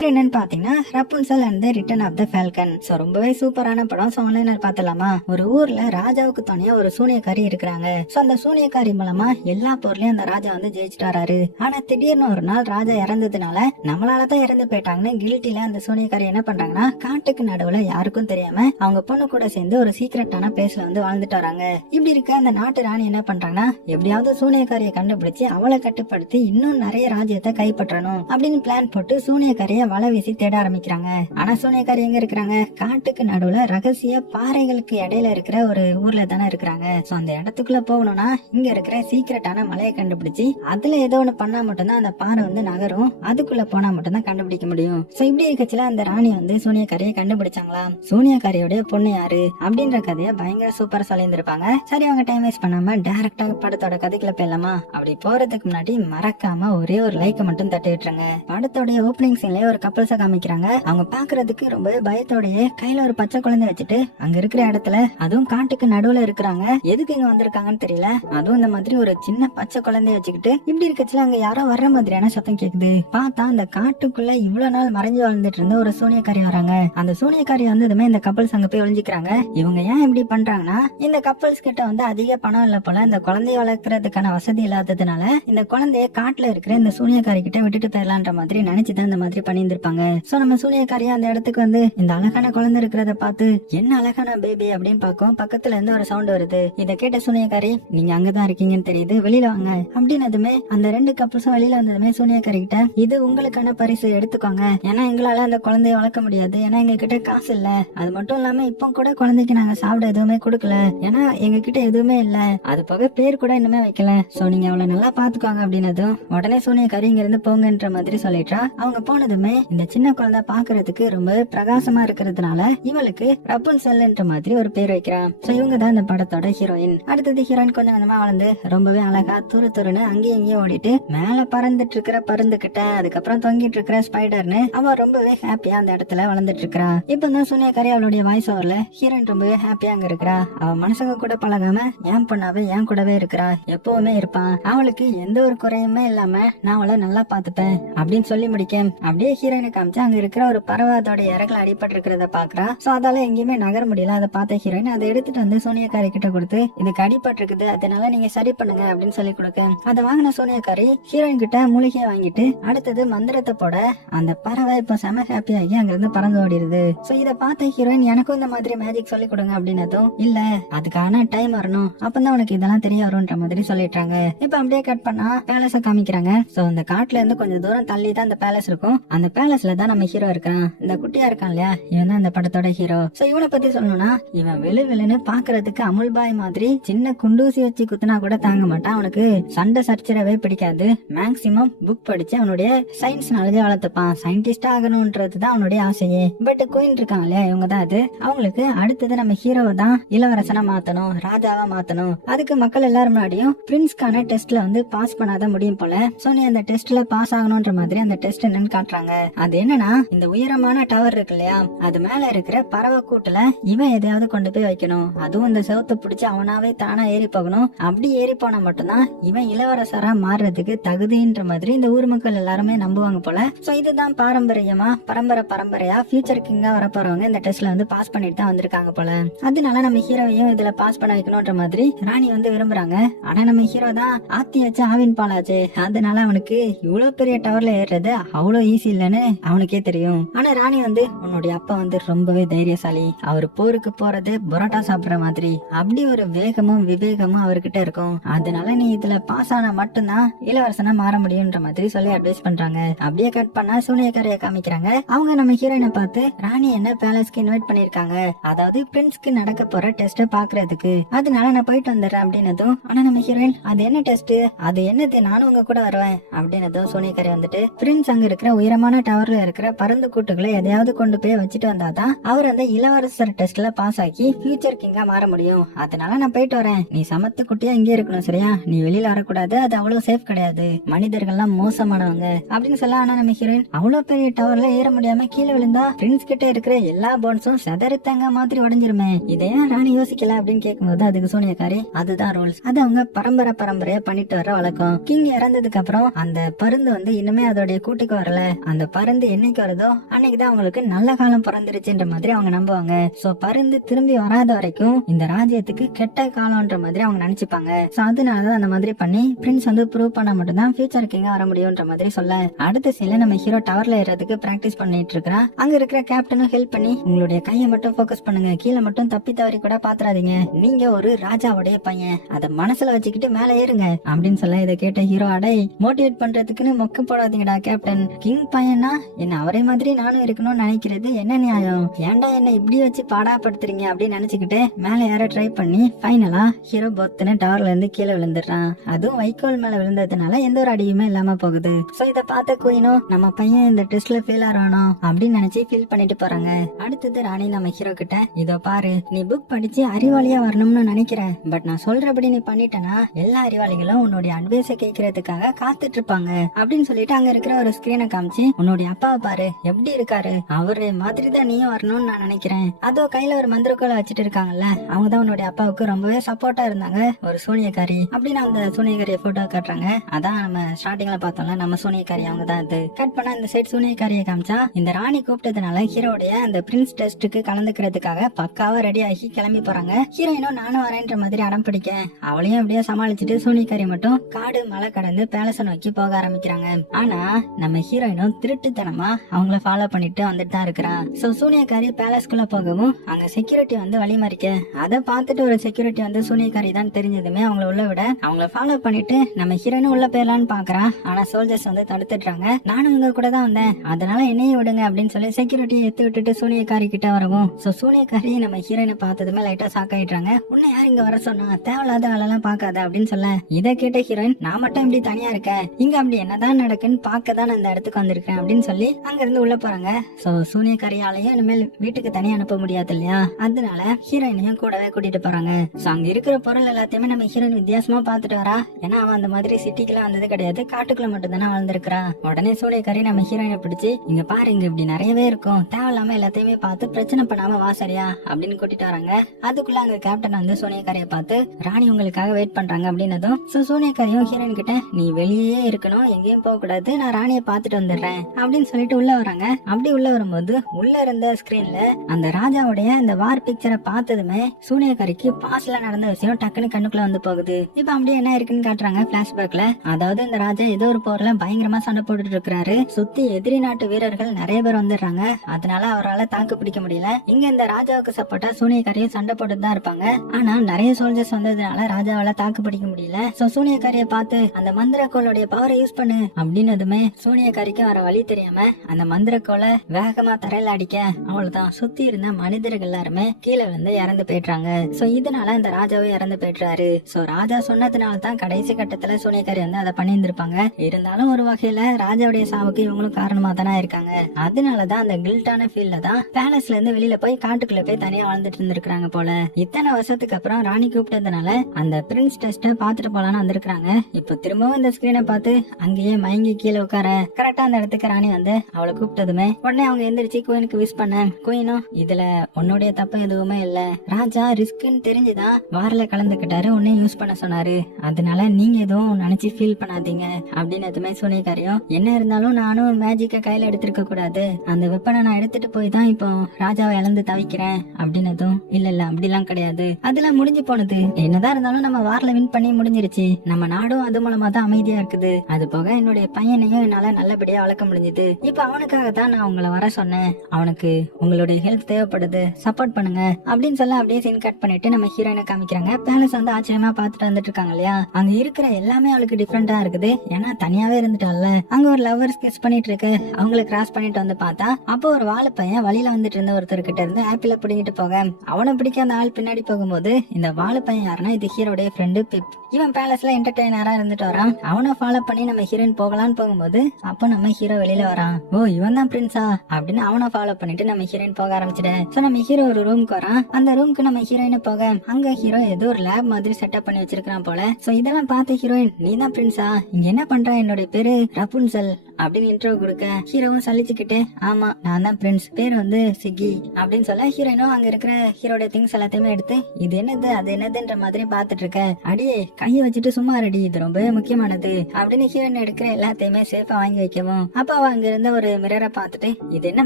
என்னன்னு பாத்தீங்கன்னா Rapunzel and the return of the falcon. So ரொம்பவே சூப்பரான படம். சோ ஆன்லைன்ல பார்த்தலாமா? ஒரு ஊர்ல ராஜாவுக்கு துணையா ஒரு சூனியக்காரி இருக்கிறாங்க. சோ அந்த சூனியக்காரி மூலமா எல்லா போர்லயும் அந்த ராஜா வந்து ஜெயிச்சுட்டு வராரு. ஆனா திடீர்னு ஒரு நாள் ராஜா இறந்ததுனால நம்மளாலதான் இறந்து போயிட்டாங்கன்னு கில்ட்டில அந்த சூனியக்காரி என்ன பண்றாங்கன்னா காட்டுக்கு நடுவுல யாருக்கும் தெரியாம அவங்க பொண்ணு கூட சேர்ந்து ஒரு சீக்ரெட்டான பிளேஸ்ல வந்து வாழ்ந்துட்டு வராங்க. இப்படி இருக்க அந்த நாட்டு ராணி என்ன பண்றாங்கன்னா எப்படியாவது சூனியக்காரியை கண்டுபிடிச்சு அவளை கட்டுப்படுத்தி இன்னும் நிறைய ராஜ்யத்தை கைப்பற்றணும் அப்படின்னு பிளான் போட்டு சூனியக்காரிய வலை வீசி தேட ஆரம்பிக்கிறாங்க. ஆனா சூனியக்காரி எங்க இருக்கிறாங்க? காட்டுக்கு நடுவுல ரகசிய பாறைகளுக்கு இடையில இருக்கிற ஒரு ஊர்ல தானே இருக்கிறாங்க. சோ அந்த இடத்துக்குள்ள போகணும்னா இங்க இருக்கிற சீக்கிரட்டான மலையை கண்டுபிடிச்சு அதுல ஏதோ ஒண்ணு பண்ணா மட்டும்தான் அந்த பாறை வந்து நகரும். அதுக்குள்ள போனா மட்டும்தான் கண்டுபிடிக்க முடியும். சோ இப்படி இருக்கச்சுல அந்த ராணி வந்து சூனியக்காரியை கண்டுபிடிச்சாங்களாம். சூனியக்காரியோட பொண்ணு யாரு அப்படின்ற கதையை பயங்கர சூப்பரா சொல்லியிருந்திருப்பாங்க. சரி அவங்க டைம் வேஸ்ட் பண்ணாம டைரக்டா படத்தோட கதைக்குள்ள போயிடலாமா? அப்படி போறதுக்கு முன்னாடி மறக்காம ஒரே ஒரு லைக் மட்டும் தட்டி விட்டுருங்க. படத்தோட ஓப்பனிங் சீன்லயே ஒரு கப்பல்ஸ காமிக்கிறாங்க. அவங்க பாக்குறதுக்கு ரொம்பவே பயத்தோடயே கையில ஒரு பச்சை குழந்தை வச்சுட்டு அங்க இருக்கிற இடத்துல, அதுவும் காட்டுக்கு நடுவுல இருக்கிறாங்க. எதுக்கு இங்க வந்திருக்காங்கன்னு தெரியல. அதுவும் இந்த மாதிரி ஒரு சின்ன பச்சை குழந்தைய வச்சுக்கிட்டு இப்படி இருக்கச்சுல அங்க யாரோ வர்ற மாதிரியான சத்தம் கேக்குது. பார்த்தா அந்த காட்டுக்குள்ள இவ்வளவு நாள் மறைஞ்சு வாழ்ந்துட்டு இருந்த ஒரு சூனியக்காரி வராங்க. அந்த சூனியக்காரி வந்ததுமே இந்த கப்பல்ஸ் அங்க போய் ஒளிஞ்சுக்கிறாங்க. இவங்க ஏன் இப்படி பண்றாங்கன்னா இந்த கப்பல்ஸ் கிட்ட வந்து அதிக பணம் இல்ல போல. இந்த குழந்தைய வளர்க்கறதுக்கான வசதி இல்லாததுனால இந்த குழந்தைய காட்டுல இருக்கிற இந்த சூனியக்காரி கிட்ட விட்டுட்டு போயிடலான்ற மாதிரி நினைச்சுதான் இந்த மாதிரி பண்ணியிருந்திருப்பாங்க. சோ நம்ம சூனியக்காரியா அந்த இடத்துக்கு வந்து இந்த அழகான குழந்தை இருக்கிறத பார்த்து என்ன அழகான பேபி அப்படின்னு பாக்கும். பக்கத்துல இருந்து ஒரு சவுண்ட் வருது. இத கேட்ட சூனியக்காரி நீங்க அங்கதான் இருக்கீங்கன்னு தெரியுது, வெளியில வாங்க அப்படின்னதுமே அந்த ரெண்டு கப்பல்ஸும் வெளியில வந்ததுமே சூனியக்காரி கிட்ட இது உங்களுக்கான பரிசு எடுத்துக்கோங்க. ஏன்னா எங்களால அந்த குழந்தைய வளர்க்க முடியாது. ஏன்னா எங்க கிட்ட காசு இல்ல. அது மட்டும் இல்லாம இப்போ கூட குழந்தைக்கு நாங்க சாப்பிட எதுவுமே கொடுக்கல. ஏன்னா எங்க கிட்ட எதுவுமே இல்ல. அது போக பேர் கூட இன்னுமே வைக்கல. சோ நீங்க அவளை நல்லா பாத்துக்கோங்க அப்படின்னதும் உடனே சூனியக்காரி இங்க இருந்து போங்கன்ற மாதிரி சொல்லிட்டா. அவங்க போனதுமே இந்த சின்ன குழந்தை பாக்குறதுக்கு ரொம்ப பிரகாசமா இருக்கிறதுனால இவளுக்கு ரப்புன்சல் என்ற மாதிரி ஒரு பேர் வைக்கிறான். சோ இவங்க தான் இந்த படத்தோட ஹீரோயின். அடுத்தது ஹீரோயின் கொஞ்சம் கொஞ்சமா வளர்ந்து ரொம்பவே அழகா துரு துருன்னு அங்கேயும் இங்கேயும் ஓடிட்டு மேல பறந்துட்டு இருக்கிற பருந்து கிட்ட, அதுக்கப்புறம் தொங்கிட்டு இருக்கிற ஸ்பைடர்னு அவ ரொம்பவே ஹாப்பியா அந்த இடத்துல வளர்ந்துட்டு இருக்கா. இப்ப தான் சூனியக்காரி அவளுடைய வாய்ஸ் ஓவர்ல ஹீரோயின் ரொம்பவே ஹாப்பியா அங்க இருக்கிறா. அவ மனசுங்க கூட பழகாம என் பொண்ணாவே என் கூடவே இருக்கிறா, எப்பவுமே இருப்பான், அவளுக்கு எந்த ஒரு குறையுமே இல்லாம நான் அவளை நல்லா பாத்துப்பேன் அப்படின்னு சொல்லி முடிக்க அப்படியே ஹீரோயினை காமிச்சு அங்க இருக்கிற ஒரு பறவை அதோட இறகுல அடிபட்டு இருக்கிறத பாக்குறா. சோ அதால எங்கேயுமே நகர முடியல. அதை பார்த்த ஹீரோயின் அதை எடுத்துட்டு வந்து சூனியக்காரி கிட்ட கொடுத்து இதுக்கு அடிபட்டு இருக்குது, அதனால நீங்க சரி பண்ணுங்க அப்படின்னு சொல்லி கொடுக்க அதை வாங்கின சூனியக்காரி ஹீரோயின் கிட்ட மூலிகையை வாங்கிட்டு அடுத்தது மந்திரத்தை போட அந்த பறவை இப்ப செம ஹாப்பி ஆகி அங்க இருந்து பறந்து ஓடிடுது. சோ இதை பார்த்த ஹீரோயின் எனக்கும் இந்த மாதிரி மேஜிக் சொல்லி கொடுங்க அப்படின்னதும் இல்ல அதுக்கான டைம் வரணும், அப்பதான் உனக்கு இதெல்லாம் தெரிய வரும்ன்ற மாதிரி சொல்லிட்டாங்க. இப்ப அப்படியே கட் பண்ணா பேலஸ காமிக்கிறாங்க. சோ இந்த காட்டுல இருந்து கொஞ்சம் தூரம் தள்ளி தான் அந்த பேலஸ் இருக்கும். அந்த பேலஸ்ல தான் நம்ம ஹீரோ இருக்கான். இந்த குட்டியா இருக்கான் இல்லையா, இவன் தான் இந்த படத்தோட ஹீரோ. சோ இவனை பத்தி சொல்லணும்னா இவன் வெளு வெளுன்னு பாக்குறதுக்கு அமுல்பாய் மாதிரி சின்ன குண்டூசி வச்சு குத்துனா கூட தாங்க மாட்டான். அவனுக்கு சண்டை சர்ச்சரவே பிடிக்காது. மேக்சிமம் புக் படிச்சு அவனுடைய சயின்ஸ் நாலேஜ் வளர்த்துப்பான். சயின்டிஸ்டா ஆகணும்ன்றதுதான் அவனுடைய ஆசையே. பட் குயின் இருக்காங்க இல்லையா, இவங்க தான் அது. அவங்களுக்கு அடுத்தது நம்ம ஹீரோவை தான் இளவரசனா மாத்தணும், ராஜாவா மாத்தணும். அதுக்கு மக்கள் எல்லாரும் முன்னாடியும் பிரின்ஸ்கான டெஸ்ட்ல வந்து பாஸ் பண்ணாத முடியும் போல. சோ நீ அந்த டெஸ்ட்ல பாஸ் ஆகணும்ன்ற மாதிரி அந்த டெஸ்ட் என்னன்னு காட்டுறாங்க. அது என்னன்னா இந்த உயரமான டவர் இருக்கு இல்லையா, அது மேல இருக்கிற பறவை கூட்டுல இவன் எதையாவது கொண்டு போய் வைக்கணும். அதுவும் இந்த செவத்தை பிடிச்சு அவனாவே தானா ஏறி போகணும். அப்படி ஏறி போனா மட்டும்தான் இவன் இளவரசரா மாறுறதுக்கு தகுதின்ற மாதிரி இந்த ஊர் மக்கள் எல்லாருமே நம்புவாங்க போல. சோ இதுதான் பாரம்பரியமா பரம்பரையா ஃபியூச்சர் கிங்கா வர போறவங்க இந்த டெஸ்ட்ல வந்து பாஸ் பண்ணிட்டு தான் வந்திருக்காங்க போல. அதனால நம்ம ஹீரோவையும் இதுல பாஸ் பண்ண வைக்கணும்ன்ற மாதிரி ராணி வந்து விரும்புறாங்க. ஆனா நம்ம ஹீரோ தான் ஆத்தி வச்சு ஆவின் பாலாச்சு. அதனால அவனுக்கு இவ்வளவு பெரிய டவர்ல ஏறுறது அவ்வளவு ஈஸி இல்லன்னு அவனுக்கே தெரியும். ஆனா ராணி வந்து உன்னுடைய அப்பா வந்து ரொம்பவே தைரியசாலி, அவர் போருக்கு போறது பரோட்டா சாப்பிடுற மாதிரி, அப்படி ஒரு வேகமும் விவேகமும் அவர்கிட்ட இருக்கும். அதனால நீ இதுல பாஸ் ஆனா மட்டும்தான் இளவரசனா மாற முடியும்ன்ற மாதிரி சொல்லி அட்வைஸ் பண்றாங்க. அப்படியே கட் பண்ணா சூனியக்காரிய காமிக்கிறாங்க. அவங்க நம்ம ஹீரோயினை பார்த்து ராணி என்ன பேலஸ்க்கு இன்வைட் பண்ணிருக்காங்க, அதாவது பிரின்ஸ்க்கு நடக்க போற டெஸ்ட பாக்குறதுக்கு, அதனால நான் போயிட்டு வந்துடுறேன் அப்படின்னதும் ஆனா நம்ம ஹீரோயின் அது என்ன டெஸ்ட், அது என்னது, நானும் உங்க கூட வருவேன் அப்படின்னதும் சூனியக்காரி வந்துட்டு பிரின்ஸ் அங்க இருக்கிற உயரமான டவர்ல இருக்கிற பருந்து கூட்டுகளை எதையாவது கொண்டு போய் வச்சுட்டு வந்தாதான் அவர் அந்த இளவரசர் டெஸ்ட்ல பாஸ் ஆகி ஃபியூச்சர் கிங்கா மாற முடியும். அதனால நான் போயிட்டு வரேன், நீ சமத்து குட்டியா இங்கே இருக்கணும் சரியா, நீ வெளியில வரக்கூடாது, அது அவ்வளவு சேஃப் கிடையாது, மனிதர்கள்லாம் மோசமானவங்க அப்படின்னு சொல்ல. ஆனா நம்ம ஹீரோயின் அவ்வளவு பெரிய டவர்ல ஏற முடியாம கீழே விழுந்தா பிரின்ஸ் கிட்ட இருக்கிற எல்லா போன்ஸும் செதறித்தங்க மாதிரி உடஞ்சிருமே, இதையா ராணி யோசிக்கல அப்படின்னு கேட்கும்போது அதுக்கு சூனியக்காரி அதுதான் ரூல்ஸ், அது அவங்க பரம்பரையா பண்ணிட்டு வர வழக்கம். கிங் இறந்ததுக்கு அப்புறம் அந்த பருந்து வந்து இன்னுமே அதோடைய கூட்டுக்கு வரல, அந்த பருந்து என்னைக்கு வருதோ அன்னைக்குதான் அவங்களுக்கு நல்ல காலம் பிறந்துருச்சுன்ற மாதிரி அவங்க நம்புவாங்க. சோ பருந்து திரும்பி வராத வரைக்கும் இந்த ராஜ்யத்துக்கு கெட்ட காலம்ன்ற மாதிரி அவங்க நினைச்சுப்பாங்க. சோ அதனாலதான் அந்த மாதிரி பண்ணி பிரின்ஸ் வந்து ப்ரூவ் பண்ணா மட்டும்தான் ஃபியூச்சர் கிங்கா வர முடியும்ன்ற மாதிரி சொல்ல, அடுத்த சீன்ல நம்ம ஹீரோ டவர்ல ஏறதுக்கு பிராக்டிஸ் பண்ணிட்டு இருக்கா. அங்க இருக்கிற கேப்டனும் ஹெல்ப் பண்ணி உங்களுடைய கையை மட்டும் போக்கஸ் பண்ணுங்க, கீழே மட்டும் தப்பி தவறி கூட பாத்துறாதீங்க, நீங்க ஒரு ராஜாவுடைய பையன், அத மனசுல வச்சுக்கிட்டு மேல ஏறுங்க அப்படின்னு சொல்ல, இதை கேட்ட ஹீரோ அடை மோட்டிவேட் பண்றதுக்குன்னு மொக்க போடாதீங்கடா கேப்டன், கிங் பையனா என்ன அவரே மாதிரி நானும் இருக்கணும்னு நினைக்கிறது என்ன நியாயம், ஏன்டா என்ன இப்படி வச்சு பாடாப்படுத்துறீங்க அப்படின்னு நினைச்சுக்கிட்டு மேல ஏற ட்ரை பண்ணி ஃபைனலா ஹீரோ பொத்துன்னு டவர்ல இருந்து கீழே விழுந்துடுறான். அதுவும் வைக்கோல் மேல விழுந்ததுனால எந்த ஒரு அடியுமே இல்லாம போகுது. சோ இத பார்த்த குயினும் நம்ம பையன் இந்த டெஸ்ட்ல ஃபெயில் ஆறானோ அப்படின்னு நினைச்சு ஃபீல் பண்ணிட்டு போறாங்க. அடுத்தது ராணி நம்ம ஹீரோ கிட்ட, இதோ பாரு நீ புக் படிச்சு அறிவாளியா வரணும்னு நினைக்கிற, பட் நான் சொல்றபடி நீ பண்ணிட்டனா எல்லா அறிவாளிகளும் உன்னுடைய அட்வைஸ கேட்கறதுக்காக காத்துட்டு இருப்பாங்க அப்படின்னு சொல்லிட்டு அங்க இருக்கிற ஒரு ஸ்கிரீனை காமிச்சு, உன்னுடைய அப்பாவை பாரு எப்படி இருக்காரு, அவரு மாதிரி தான் நீயும் வரணும்னு நான் நினைக்கிறேன், அதோ கையில ஒரு மந்திரக்கோலை வச்சுட்டு இருக்காங்கல்ல அவங்கதான் உன்னுடைய அப்பாவுக்கு ரொம்பவே சப்போர்ட்டா இருந்தாங்க, ஒரு சூனியக்காரி அப்படின்னு அந்த சூனியக்காரிய போட்டோ காட்டுறாங்க. அதான் நம்ம ஸ்டார்டிங்ல பார்த்தோம்ல நம்ம சூனியக்காரி, அவங்க தான் அது. கட் பண்ண இந்த சைட் சூனியக்காரியை காமிச்சா, இந்த ராணி கூப்பிட்டதுனால ஹீரோடைய அந்த பிரின்ஸ் டெஸ்ட்டுக்கு கலந்துக்கிறதுக்காக பக்காவா ரெடி ஆகி கிளம்பி போறாங்க. ஹீரோயினும் நானும் வரேன்ற மாதிரி அடம் பிடிக்க, அவளையும் அப்படியே சமாளிச்சுட்டு சூனியக்காரி மட்டும் காடு மலை கடந்து பேலஸ நோக்கி போக ஆரம்பிக்கிறாங்க. ஆனா நம்ம ஹீரோயினும் திருட்டுத்தனமா அவங்கள ஃபாலோ பண்ணிட்டு வந்துட்டு தான் இருக்கிறான். சோ சூனியக்காரி பேலஸ்குள்ள போகவும் அங்க செக்யூரிட்டி வந்து வழி மறிக்க, அதை பார்த்துட்டு ஒரு செக்யூரிட்டி வந்து சூனியக்காரி தான் தெரிஞ்சதுமே அவங்கள உள்ள விட அவங்கள ஃபாலோ பண்ணிட்டு நம்ம ஹீரோயினும் உள்ள போயிடலான்னு பாக்குறா. ஆனா சோல்ஜர்ஸ் வந்து தடுத்துடுறாங்க. நானும் உங்க கூட தான் வந்தேன், அதனால என்னையும் விடுங்க அப்படின்னு சொல்லி செக்யூரிட்டி எடுத்து விட்டுட்டு சூனியக்காரி கிட்ட வரவும், சோ சூனியக்காரி நம்ம ஹீரோயினை பார்த்ததுமே லைட்டா ஷாக் ஆயிடுறாங்க. உன்னை யார் இங்க வர சொன்னா, தேவையில்லாத வேலைலாம் பாக்காத அப்படின்னு சொல்ல, இதை கேட்ட ஹீரோயின் நான் மட்டும் இப்படி தனியா இருக்கேன், இங்க அப்படி என்னதான் நடக்குன்னு பாக்கதான் அந்த இடத்துக்கு வந்திருக்கேன் அப்படின்னு சொல்லி அங்க இருந்து உள்ள போறாங்க. சோ சூனியக்காரியாலையும் இனிமேல் வீட்டுக்கு தனியா அனுப்ப முடியாது இல்லையா, அதனால ஹீரோயினையும் கூடவே கூட்டிட்டு போறாங்க. சோ அங்க இருக்கிற பொருள் எல்லாத்தையுமே நம்ம ஹீரோயின் வித்தியாசமா பாத்துட்டு வரா. ஏன்னா அவன் அந்த மாதிரி சிட்டிக்குள்ள வந்தது கிடையாது, காட்டுக்குள்ள மட்டும் தானே வாழ்ந்திருக்கிறா. உடனே சூனியக்காரி நம்ம ஹீரோயினை பிடிச்சி, இங்க பாரு இங்க இப்படி நிறையவே இருக்கும், தேவையில்லாம எல்லாத்தையுமே பார்த்து பிரச்சனை பண்ணாம வா சரியா அப்படின்னு கூட்டிட்டு வராங்க. அதுக்குள்ள அங்க கேப்டன் வந்து சூனியக்காரியை பார்த்து, ராணி உங்களுக்காக வெயிட் பண்றாங்க அப்படின்னதும் சூனியக்காரியும் ஹீரோயின் கிட்ட, நீ வெளியே இருக்கணும், எங்கேயும் போக கூடாது, நான் ராணியை பாத்துட்டு வந்துடுறேன் அப்படின்னு சொல்லிட்டு உள்ள வராங்க. அப்படி உள்ள வரும்போது உள்ள இருந்த ஸ்கிரீன்ல அந்த ராஜாவுடைய இந்த வார் பிக்சரை பார்த்ததுமே சூனியக்காரிக்கு பாஸ்ல நடந்த விஷயம் டக்குன்னு கண்ணுக்குள்ள வந்து போகுது. இப்ப அப்படியே என்ன இருக்குன்னு காட்டுறாங்க பிளாஷ்பேக்ல. அதாவது இந்த ராஜா ஏதோ ஒரு போர்ல பயங்கரமா சண்டை போட்டுட்டு இருக்கிறாரு, சுத்தி எதிரி நாட்டு வீரர்கள் நிறைய பேர் வந்துடுறாங்க, அதனால அவரால் தாக்கு பிடிக்க முடியல. இங்க இந்த ராஜாவுக்கு சப்போர்ட்டா சூனியக்காரியும் சண்டை போட்டு தான் இருப்பாங்க. ஆனா நிறைய சோல்ஜர்ஸ் வந்ததுனால ராஜாவால தாக்கு பிடிக்க முடியல. சோ சூனியக்காரியை பார்த்து அந்த மந்திரக்கோளுடைய பவரை யூஸ் பண்ணு அப்படின்னதுமே சூனியக்காரிக்கு வர வழி தெரியாம அந்த மந்திரக்கோளை வேகமா தரையில அடிக்க, அவ்வளவுதான் சுத்தி இருந்த மனிதர்கள் எல்லாருமே கீழே வந்து இறந்து போயிடுறாங்க. சோ இதனால இந்த ராஜாவும் இறந்து போயிடுறாரு. சோ ராஜா சொன்னதுனால தான் கடைசி கட்டத்துல சூனியக்காரி வந்து அதை பண்ணியிருந்திருப்பாங்க. இருந்தாலும் ஒரு வகையில ராஜாவுடைய சாவுக்கு இவங்களும் காரணமா தானே இருக்காங்க. அதனாலதான் அந்த கில்ட்டான ஃபீல்ல தான் பேலஸ்ல இருந்து வெளியில போய் காட்டுக்குள்ள போய் தனியா வாழ்ந்துட்டு இருந்திருக்காங்க போல. இத்தனை வருஷத்துக்கு அப்புறம் ராணி கூப்பிட்டதுனால அந்த பிரின்ஸ் டெஸ்ட பாத்துட்டு போலான்னு வந்திருக்காங்க. இப்ப திரும்பவும் இந்த ஸ்கிரீனை பார்த்து அங்கேயே மயங்கி கீழே உட்கார கரெக்டா அந்த இடத்துக்கு ராணி வந்து அவளை கூப்பிட்டதுமே உடனே அவங்க எந்திரிச்சு குயினுக்கு விஷ் பண்ண, குயினும் இதுல உன்னுடைய தப்பு எதுவுமே இல்ல, ராஜா ரிஸ்க்னு தெரிஞ்சுதான் வார்ல கலந்துக்கிட்டாரு, உன்னை யூஸ் பண்ண சொன்னாரு, அதனால நீங்க எதுவும் நினைச்சு ஃபீல் பண்ணாதீங்க அப்படின்னு எதுவுமே சூனியக்காரியும், என்ன இருந்தாலும் நானும் மேஜிக்க கையில எடுத்திருக்க கூடாது, அந்த வெப்பனை நான் எடுத்துட்டு போய் தான் இப்போ ராஜாவை இழந்து தவிக்கிறேன் அப்படின்னதும், இல்ல இல்ல அப்படிலாம் கிடையாது, அதெல்லாம் முடிஞ்சு போனது, என்னதான் இருந்தாலும் நம்ம வார்ல வின் பண்ணி முடிஞ்சிருச்சு, நம்ம நாடும் அது மூலமா தான் அமைதியா இருக்குது, அது போக என்னுடைய பையனையும் என்னால நல்லபடியா வளர்க்க முடிஞ்சது, இப்ப அவனுக்காக தான் நான் உங்களை வர சொன்னேன், அவனுக்கு உங்களுடைய ஹெல்ப் தேவைப்படுது, சப்போர்ட் பண்ணுங்க அப்படின்னு சொல்ல அப்படியே சீன் கட் பண்ணிட்டு நம்ம ஹீரோயினை காமிக்கிறாங்க. பேலஸ் வந்து ஆச்சரியமா பாத்துட்டு வந்துட்டு இருக்காங்க இல்லையா, அங்க இருக்கிற எல்லாமே அவளுக்கு டிஃப்ரெண்டா இருக்குது. ஏன்னா தனியாவே இருந்துட்டால, அங்க ஒரு லவ்வர்ஸ் கிஸ் பண்ணிட்டு இருக்கு, அவங்களை கிராஸ் பண்ணிட்டு வந்து பார்த்தா அப்போ ஒரு வாழை பையன் வழியில வந்துட்டு இருந்த ஒருத்தர் கிட்ட இருந்து ஆப்பிள பிடிங்கிட்டு போக, அவனை பிடிக்க அந்த ஆள் பின்னாடி போகும்போது இந்த வாழை பையன் யாருன்னா இது ஹீரோடைய ஃப்ரெண்டு பிப். இவன் பேலஸ்ல என்டர்டெய்னரா இருந்துட்டு வரான். அவனை ஃபாலோ பண்ணி நம்ம ஹீரோயின் போகலான்னு போகும்போது அப்போ நம்ம ஹீரோ வெளியில வரான். ஓ இவன் தான் பிரின்ஸா அப்படின்னு அவனை ஃபாலோ பண்ணிட்டு நம்ம ஹீரோயின் போக ஆரம்பிச்சிட்டேன். சோ நம்ம ஹீரோ ஒரு ரூம்க்கு வரான். அந்த ரூம்க்கு நம்ம ஹீரோயினை போக அங்க ஹீரோ ஏதோ ஒரு லேப் மாதிரி செட்டப் பண்ணி வச்சிருக்கான் போல. சோ இதெல்லாம் பார்த்த ஹீரோயின், நீ தான் பிரின்ஸா, இங்க என்ன பண்ற, என்னுடைய பேரு ரபுன்சல் அப்படின்னு இன்ட்ரோ கொடுக்க ஹீரோவும் சலிச்சுக்கிட்டு, ஆமா நான் தான் பிரின்ஸ், பேர் வந்து சிக்கி அப்படின்னு சொல்ல ஹீரோயினும் அங்க இருக்கிற ஹீரோட திங்ஸ் எல்லாத்தையுமே எடுத்து இது என்னது அது என்னதுன்ற மாதிரி பாத்துட்டு இருக்க, அடியே கையை வச்சுட்டு சும்மா ரெடி, இது ரொம்ப முக்கியமானது அப்படின்னு ஹீரோயின் எடுக்கிற எல்லாத்தையுமே சேஃபா வாங்கி வைக்கவும் அப்ப அவ அங்க இருந்த ஒரு மிரரை பார்த்துட்டு இது என்ன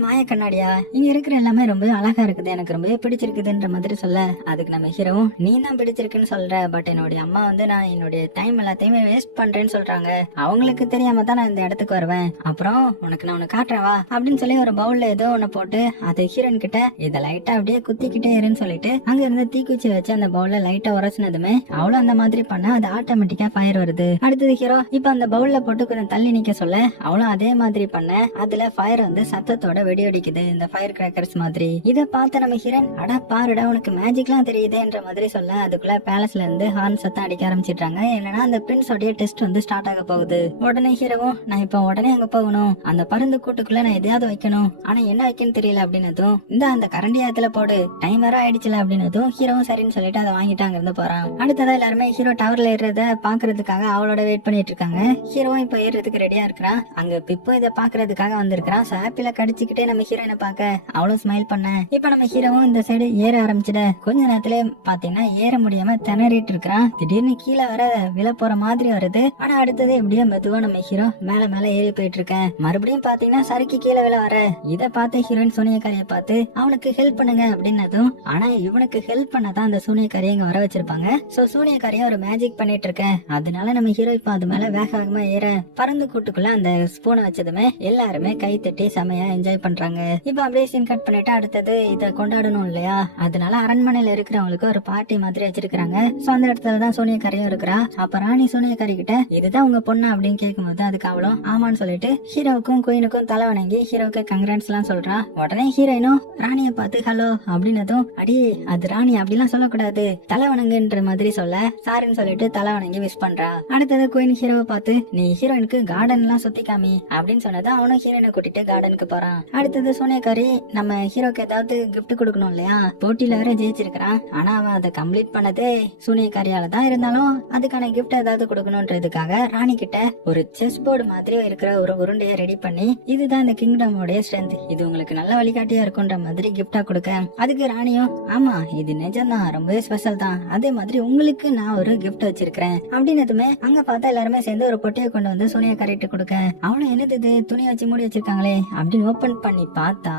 மாய கண்ணாடியா, இங்க இருக்கிற எல்லாமே ரொம்ப அழகா இருக்குது, எனக்கு ரொம்பவே பிடிச்சிருக்குதுன்ற மாதிரி சொல்ல, அதுக்கு நம்ம ஹீரோவும் நீ தான் பிடிச்சிருக்குன்னு சொல்ற, பட் என்னுடைய அம்மா வந்து நான் என்னுடைய டைம் எல்லாத்தையுமே வேஸ்ட் பண்றேன்னு சொல்றாங்க, அவங்களுக்கு தெரியாம தான் நான் இந்த இடத்துக்கு வருவேன், அப்புறம் உனக்கு நான் உனக்கு காட்டுறேன் வா அப்படின்னு சொல்லி ஒரு பவுல்ல ஏதோ ஒண்ணு போட்டு அது ஹீரோயின் கிட்ட இதை லைட்டா அப்படியே குத்திக்கிட்டே இருன்னு சொல்லிட்டு அங்க இருந்து தீக்குச்சி வச்சு அந்த பவுல்ல லைட்டா உரசினதுமே அவளும் அந்த மாதிரி பண்ண அது ஆட்டோமேட்டிக்கா ஃபயர் வருது. அடுத்தது ஹீரோ இப்ப அந்த பவுல்ல போட்டு கொஞ்சம் தள்ளி நிக்க சொல்ல அவளும் அதே மாதிரி பண்ண அதுல ஃபயர் வந்து சத்தத்தோட வெடி வெடிக்குது, இந்த ஃபயர் கிராக்கர்ஸ் மாதிரி. இத பார்த்த நம்ம ஹீரோயின் அட பாருடா உனக்கு மேஜிக்லாம் தெரியுதுன்ற மாதிரி சொல்ல அதுக்குள்ள பேலஸ்ல இருந்து ஹார்ன் சத்தம் அடிக்க ஆரம்பிச்சிடுறாங்க. இல்லைன்னா அந்த பிரின்ஸோடைய டெஸ்ட் வந்து ஸ்டார்ட் ஆக போகுது. உடனே ஹீரோவும் நான் இப்ப உடனே அங்க போகணும், அந்த பருந்து கூட்டுக்குள்ள நான் எதையாவது வைக்கணும், ஆனா என்ன வைக்கன்னு தெரியல அப்படின்னதும் இந்த அந்த கரண்டியாத்துல போடு டைம் வேற ஆயிடுச்சுல அப்படின்னதும் ஹீரோவும் சரின்னு சொல்லிட்டு அதை வாங்கிட்டு அங்க இருந்து போறான். அடுத்ததா எல்லாருமே ஹீரோ டவர்ல ஏறத பாக்குறதுக்காக அவளோட வெயிட் பண்ணிட்டு இருக்காங்க. ஹீரோவும் இப்ப ஏறதுக்கு ரெடியா இருக்கிறான். அங்க பிப்போ இதை பாக்குறதுக்காக வந்திருக்கான். ஆப்பிள கடிச்சுக்கிட்டே நம்ம ஹீரோயினை பாக்க அவளும் ஸ்மைல் பண்ண இப்ப நம்ம ஹீரோவும் இந்த சைடு ஏற ஆரம்பிச்சிட கொஞ்ச நேரத்துல பாத்தீங்கன்னா ஏற முடியாம திணறிட்டு இருக்கிறான். திடீர்னு கீழே வர விழ போற மாதிரி வருது. ஆனா அடுத்தது எப்படியோ மெதுவா நம்ம ஹீரோ மேல மேல ஏறி போயிட்டு இருக்கேன். மறுபடியும் பாத்தீங்கன்னா சறுக்கி கீழே விழ வர இத பார்த்த ஹீரோயின் சூனியக்காரிய பார்த்து அவனுக்கு ஹெல்ப் பண்ணுங்க அப்படின்னதும் ஆனா இவனுக்கு ஹெல்ப் பண்ணதான் அந்த சூனியக்காரிய இங்க வர வச்சிருப்பாங்க. சோ சூனியக்காரிய ஒரு மேஜிக் பண்ணிட்டு இருக்கேன், அதனால நம்ம ஹீரோ இப்ப அது மேல வேகமா ஏற பறந்து கூட்டுக்குள்ள அந்த ஸ்பூனை வச்சதுமே எல்லாருமே கை தட்டி செமையா என்ஜாய் பண்றாங்க. இப்ப அப்படியே சீன் கட் பண்ணிட்டு அடுத்தது இத கொண்டாடணும் இல்லையா, அதனால அரண்மனையில இருக்கிறவங்களுக்கு ஒரு பார்ட்டி மாதிரி வச்சிருக்காங்க. சோ அந்த இடத்துலதான் சூனியக்காரியும் இருக்கிறா. அப்ப ராணி சூனியக்காரி கிட்ட இதுதான் உங்க பொண்ணு அப்படின்னு கேட்கும்போது அதுக்கு அவளும் ஆமான்னு சொல்லிட்டு ஹீரோவுக்கும் குயினுக்கும் தலை வணங்கி ஹீரோவுக்கு கங்க்ராட்ஸ் எல்லாம் சொல்றா. உடனே ஹீரோயினும் ராணிய பார்த்து ஹலோ அப்படின்னதும் அடி அது ராணி அப்படிலாம் சொல்லக்கூடாது தலை வணங்குன்ற மாதிரி சொல்ல சாரின்னு சொல்லிட்டு தலை வணங்கி விஷ் பண்றா. அடுத்தது குயின் ஹீரோவை பார்த்து நீ ஹீரோயினுக்கு கார்டன் எல்லாம் சுத்தி காமி அப்படின்னு சொன்னது அவனும் ஹீரோயினை கூட்டிட்டு கார்டனுக்கு போறான். அடுத்தது சூனியக்காரி நம்ம ஹீரோக்கு ஏதாவது கிஃப்ட் கொடுக்கணும் இல்லையா, போட்டியில வேற ஜெயிச்சிருக்கிறான். ஆனா அவன் அதை கம்ப்ளீட் பண்ணதே சூனியக்காரியால தான், இருந்தாலும் அதுக்கான கிஃப்ட் ஏதாவது கொடுக்கணும்ன்றதுக்காக ராணி கிட்ட ஒரு செஸ் போர்டு மாதிரி இருக்கிற ஒரு உருண்டையை ரெடி பண்ணி இதுதான் இந்த கிங்டமோடைய ஸ்ட்ரென்த், இது உங்களுக்கு நல்ல வழிகாட்டியா இருக்கும்ன்ற மாதிரி கிஃப்டா கொடுக்க அதுக்கு ராணியும் ஆமா இது நிஜம்தான் ரொம்பவே ஸ்பெஷல் தான், அதே மாதிரி உங்களுக்கு நான் ஒரு கிஃப்ட் வச்சிருக்கிறேன் அப்படின்னதுமே அங்க பார்த்தா எல்லாருமே சேர்ந்து ஒரு பொட்டியை கொண்டு வந்து சூனியக்காரிட்டு கொடுக்க அவனும் என்னது இது துணி வச்சு மூடி வச்சிருக்காங்களே அப்படின்னு ஓபன் பண்ணி பார்த்தா